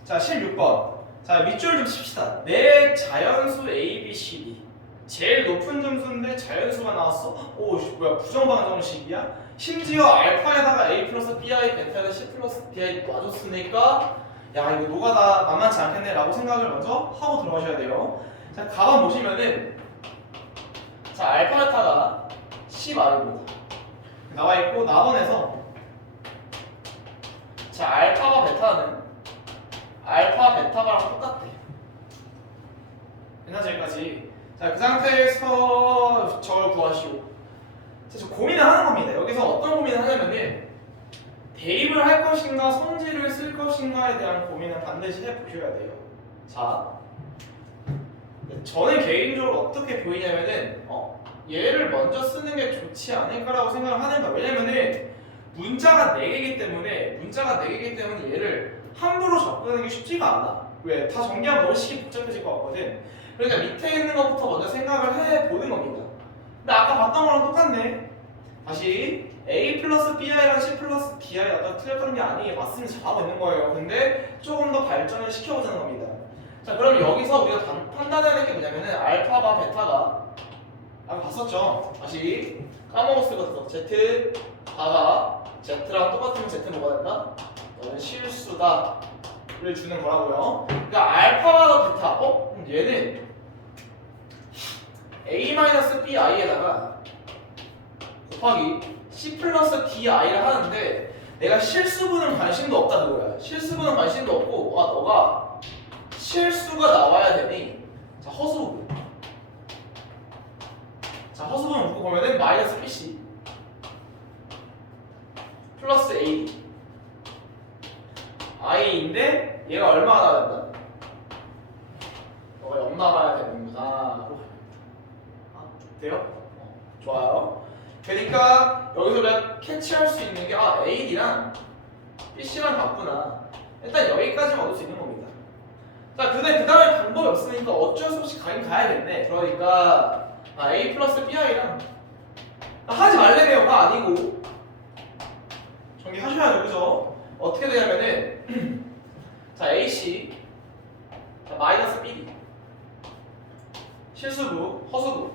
자, 16번. 자, 밑줄 좀 칩시다. 내 자연수 A, B, C, D. 제일 높은 점수인데 자연수가 나왔어. 오, 뭐야, 부정방정식이야? 심지어 알파에다가 A 플러스 BI, 베타에다 C 플러스 DI 놔줬으니까 야, 이거 노가다 만만치 않겠네 라고 생각을 먼저 하고 들어가셔야 돼요. 자, 가만 보시면은 자, 알파 베타가 C마입니다. 나와 있고 나번에서 자, 알파와 베타는 알파 베타랑 똑같대. 옛날 여기까지. 자, 그 상태에서 저걸 구하시오. 자, 저 고민을 하는 겁니다. 여기서 어떤 고민을 하냐면은 대입을 할 것인가 성질을 쓸 것인가에 대한 고민을 반드시 해보셔야 돼요. 자, 저는 개인적으로 어떻게 보이냐면은 얘를 먼저 쓰는 게 좋지 않을까라고 생각을 하는 거야. 왜냐면은 문자가 4개이기 때문에 얘를 함부로 접근하는 게 쉽지가 않아. 왜? 다 정리하면 너무 쉽게 복잡해질 것 같거든. 그러니까 밑에 있는 것부터 먼저 생각을 해보는 겁니다. 근데 아까 봤던 거랑 똑같네. 다시 A 플러스 BI랑 C 플러스 DI 아까 틀렸다는 게 아니에요. 맞으면 잘하고 있는 거예요. 근데 조금 더 발전을 시켜보자는 겁니다. 자, 그럼 여기서 우리가 판단해야 될 게 뭐냐면은 알파와 베타가 아까 봤었죠? 다시 까먹었을 것 같아서 Z 바가 Z랑 똑같으면 Z 뭐가 된다? 너는 실수다를 주는 거라고요. 그러니까 알파와 베타, 그럼 얘는 A-BI에다가 곱하기 C 플러스 DI를 하는데 내가 실수분은 관심도 없다 그거야. 실수분은 관심도 없고 너가 실수가 나와야 되니 자, 허수분. 자, 허수분 묶고 보면은 마이너스 BC 플러스 A I인데 얘가 얼마나 나와야 된다? 너가 0 나와야 되는구나. 돼요? 좋아요. 그러니까 여기서 우리가 캐치할 수 있는 게 AD랑 BC랑 같구나. 일단 여기까지만 얻을 수 있는 겁니다. 자, 근데 그 다음에 방법이 없으니까 어쩔 수 없이 가긴 가야겠네. 그러니까 A 플러스 BI랑 하지 말래매요가 아니고 정리하셔야죠, 그죠? 어떻게 되냐면은 자, AC 자, 마이너스 BD 실수부, 허수부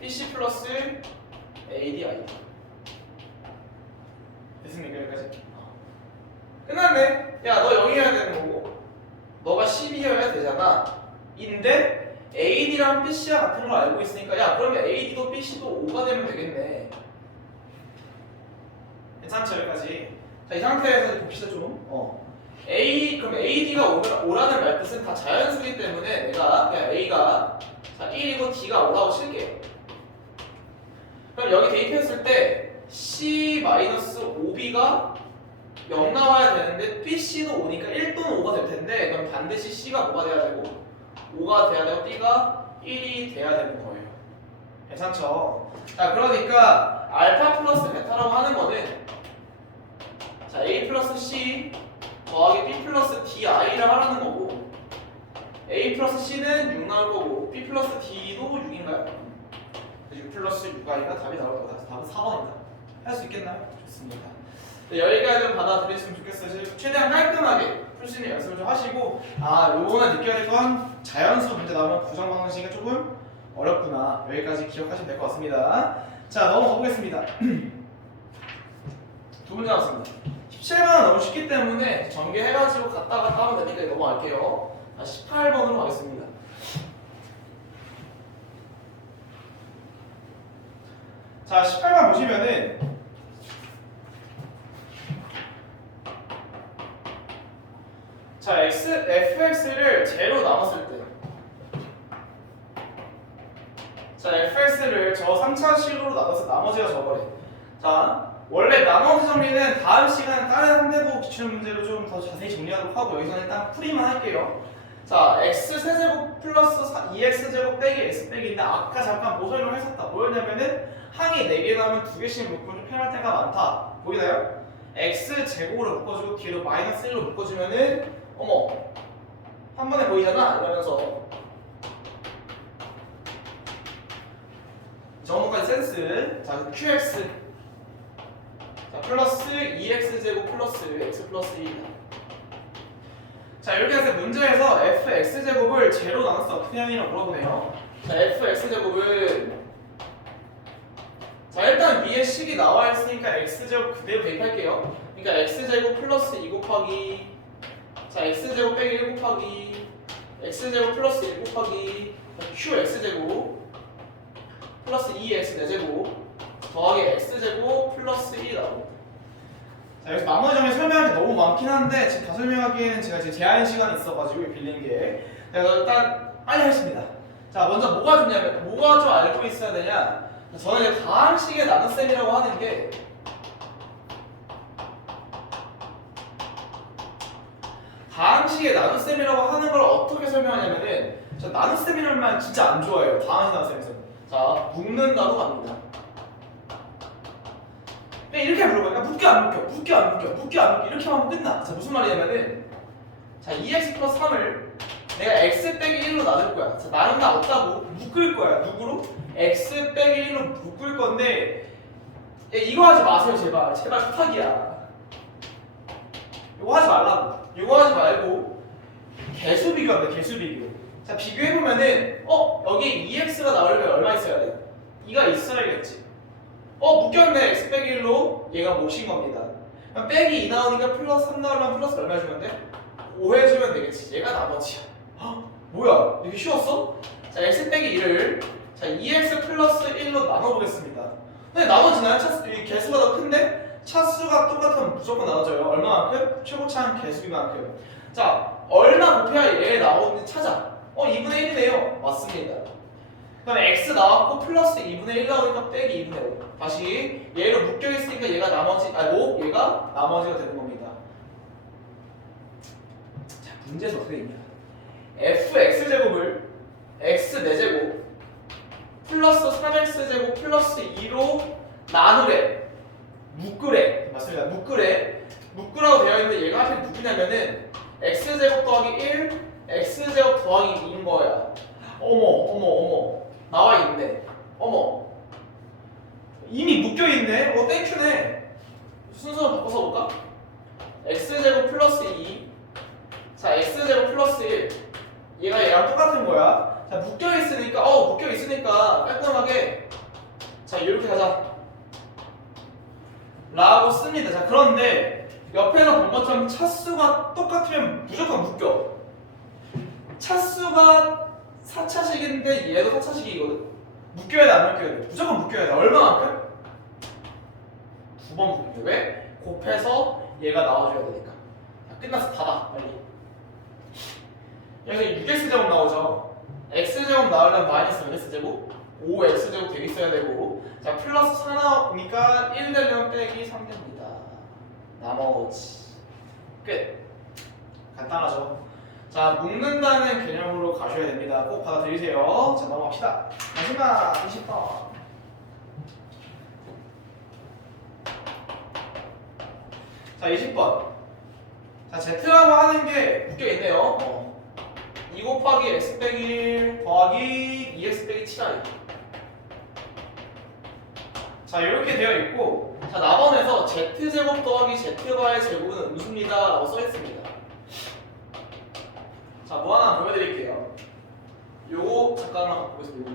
BC 플러스 ADI 됐습니까? 여기까지? 끝났네. 야, 너 0이어야 되는 거고 너가 12여야 되잖아. 인데 AD랑 BC와 같은 걸 알고 있으니까 야, 그러면 AD도 BC도 5가 되면 되겠네. 괜찮죠? 여기까지. 자, 이 상태에서 봅시다 좀. 그럼 AD가 5라는 말뜻은 다 자연수이기 때문에 내가 그냥 A가 자, 1이고 D가 5라고 칠게요. 그럼 여기 대입했을 때 C-5B가 0 나와야 되는데 BC도 5니까 1 또는 5가 될 텐데 그럼 반드시 C가 뭐가 돼야 되고 5가 돼야 되고 B가 1이 돼야 되는 거예요. 괜찮죠? 자, 그러니까 알파 플러스 베타라고 하는 거는 자, A 플러스 C 더하기 B 플러스 DI를 하라는 거고 A 플러스 C는 6 나올 거고 B 플러스 D도 6인가요? 6 플러스 6i가 답이 나올 거다. 답은 4번입니다. 할 수 있겠나요? 좋습니다. 네, 여기까지 좀 받아들였으면 좋겠어요. 최대한 깔끔하게 풀 수 있는 연습을 좀 하시고 요거는 느껴야 될 건 자연수 문제 나오면 부정 방정식이 조금 어렵구나. 여기까지 기억하시면 될 것 같습니다. 자, 넘어가 보겠습니다. 두 문제 나왔습니다. 17번은 너무 쉽기 때문에 전개해가지고 갔다 하면 되니까 넘어갈게요. 18번으로 가겠습니다. 자, 18번 보시면은 자, fx를 제로 나눴을 때 자, fx를 저 3차식으로 나눠서 나머지가 저거래. 자, 원래 나머지 정리는 다음 시간에 다른 상대국 기출 문제로 좀 더 자세히 정리하도록 하고 여기서는 일단 풀이만 할게요. 자, x 세제곱 플러스 2x제곱 빼기 x 빼기인데 아까 잠깐 뭐 설명을 했었다. 뭐였냐면은 항이 4개 나오면 2개씩 묶으면 좀 편할 때가 많다. 보이나요? x제곱으로 묶어주고 뒤로 마이너스 1로 묶어주면은 어머 한 번에 보이잖아 이러면서 이 정도까지 센스. 자, qx 자, 플러스 2x제곱 플러스 x 플러스 1. 자, 이렇게 해서 문제에서 fx제곱을 제로 나눴을 때 어떻게 하냐고 물어보네요. 자, fx제곱은 자, 일단 위에 식이 나와 있으니까 x제곱 그대로 대입할게요. 그러니까 x제곱 플러스 2 곱하기 자, x제곱 빼기 1 곱하기 x제곱 플러스 1 곱하기 qx제곱 플러스 2x 4제곱 더하기 x제곱 플러스 1이 나옵니다. 자, 여기서 나머지 점에 설명할 게 너무 많긴 한데 지금 다 설명하기에는 제가 지금 제한 시간이 있어가지고 빌린 게 그래서 일단 빨리 하겠습니다. 자, 먼저 뭐가 좋냐면 뭐가 좀 알고 있어야 되냐. 저는 이제 다항식의 나눗셈이라고 하는 게 다항식의 나눗셈이라고 하는 걸 어떻게 설명하냐면은 저 나눗셈이라는 말 진짜 안 좋아해요. 다항식 나눗셈에서. 자, 묶는다로 갑니다. 이렇게 물어봐요. 묶여 안 묶여? 묶여 안 묶여? 묶여 안 묶여? 이렇게 하면 끝나. 자, 무슨 말이냐면은 자, 2x 플러스 3을 내가 x 빼기 1로 나눌 거야. 자, 나는 나 없다고 묶을 거야. 누구로? x 빼기 1로 묶을 건데 이거 하지 마세요. 제발. 제발 부탁이야. 이거 하지 말라고. 이거 하지 말고 개수 비교합니다. 개수 비교. 자, 비교해보면은 여기 2x가 나오려면 얼마 있어야 돼? 2가 있어야겠지. 묶였네. x 빼기 1로 얘가 몫인 겁니다. 그럼 빼기 2 나오니까 플러스 3 나오려면 플러스 얼마 해주면 돼? 5 해주면 되겠지. 얘가 나머지야. 뭐야? 이렇게 쉬웠어? 자, x 빼기 2를 자, 2x 플러스 1로 나눠보겠습니다. 근데 나머지는 이 개수가 더 큰데 차수가 똑같으면 무조건 나눠져요. 얼마만큼? 최고차는 개수만큼. 자, 얼마 곱해야 얘 나오는지 찾아. 2분의 1이네요. 맞습니다. 그럼 x 나왔고 플러스 2분의 1 나오니까 빼기 2분의 5. 다시 얘로 묶여있으니까 얘가 나머지 얘가 나머지가 되는 겁니다. 자, 문제에서 어떻게 있냐. fx제곱을 x 4제곱 플러스 3x제곱 플러스 2로 나누래. 묶으래. 맞습니다. 묶으라고 되어 있는데 얘가 하필 누구냐면은 x제곱 더하기 1 x제곱 더하기 2인 거야. 어머 나와 있네. 어머 이미 묶여 있네. 땡큐네. 순서를 바꿔서 볼까? x제곱 플러스 2 자, x제곱 플러스 1 얘가 얘랑 똑같은 거야. 자, 묶여 있으니까 깔끔하게 자, 이렇게 가자 라고 씁니다. 자, 그런데 옆에서 본 것처럼 차수가 똑같으면 무조건 묶여. 차수가 4차식인데 얘도 4차식이거든. 묶여야 돼, 안 묶여야 돼? 무조건 묶여야 돼. 얼마만큼? 2번 묶여. 왜? 곱해서 얘가 나와줘야 되니까. 자, 끝났어. 닫아 빨리. 여기서 6x제곱 나오죠. x제곱 나오려면 마이너스 6x제곱 5x제곱 되게 있어야 되고 자, 플러스 4 나오니까 1 되려면 빼기 3 됩니다. 나머지 끝. 간단하죠. 자, 묶는다는 개념으로 가셔야 됩니다. 꼭 받아들이세요. 자, 넘어갑시다. 마지막 20번. 자, 20번. 자, z라고 하는 게 묶여있네요. 2 곱하기 x 빼기 1 더하기 2x 빼기 7i. 자, 이렇게 되어 있고 자, 나번에서 z제곱 더하기 z바의 제곱은 음수입니다 라고 써있습니다. 자, 뭐 하나 보여드릴게요. 요거 잠깐만 갖고 보겠습니다.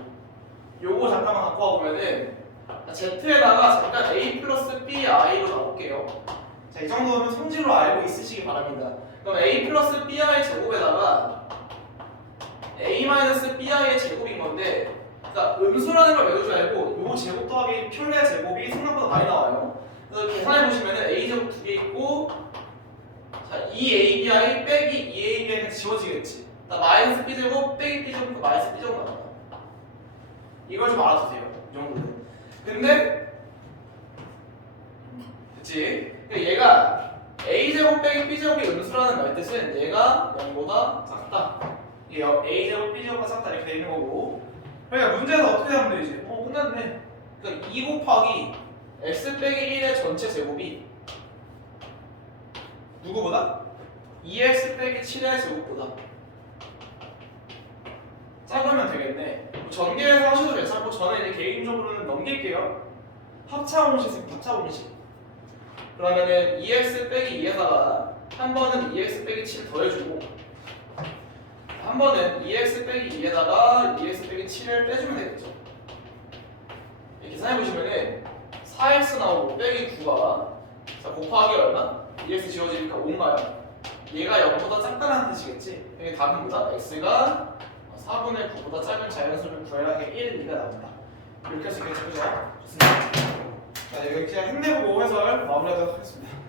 요거 잠깐만 갖고 와보면은 z에다가 잠깐 a 플러스 bi로 나올게요. 자, 이 정도면 성질로 알고 있으시기 바랍니다. 그럼 a 플러스 bi 제곱에다가 a 마이너스 bi의 제곱인 건데 그러니까 음수라는 걸 외우지 말고 요 제곱 더하기 편례 제곱이 생각보다 많이 나와요. 그래서 계산해 보시면은 a 제곱 2개 있고 자, 2abi 빼기 2abi는 지워지겠지. 마이너스 b제곱 빼기 b제곱 마이너스 b제곱 나온다. 이걸 좀 알아두세요. 이 정도는. 근데 그치? 얘가 a제곱 빼기 b제곱이 음수라는 말 뜻은 얘가 0보다 작다. a제곱 b제곱보다 작다 이렇게 돼 있는 거고 그러니까 문제에서 어떻게 하면 되지? 끝났네. 그러니까 2 곱하기 x 빼기 1의 전체 제곱이 누구보다? 2x 빼기 7의 제곱보다 작으면 되겠네. 전개해서 하셔도 괜찮고 저는 이제 개인적으로는 넘길게요. 합차 공식. 그러면은 2x 빼기 2에다가 한 번은 2x 빼기 7 더해주고 한 번은 2x 빼기 2에다가 2x 빼기 7을 빼주면 되겠죠. 이렇게 계산해보시면은 4x 나오고 빼기 9가 자, 곱하기 얼마? 2x 지워지니까 5인가요? 얘가 0보다 작다는 뜻이겠지? 이게 답은 뭐다? x가 4분의 9보다 작은 자연수를 구해라. 1, 2가 나온다. 이렇게 할 수 있겠죠, 그죠? 좋습니다. 자, 여기 그냥 힘내보고 해설 마무리하도록 하겠습니다.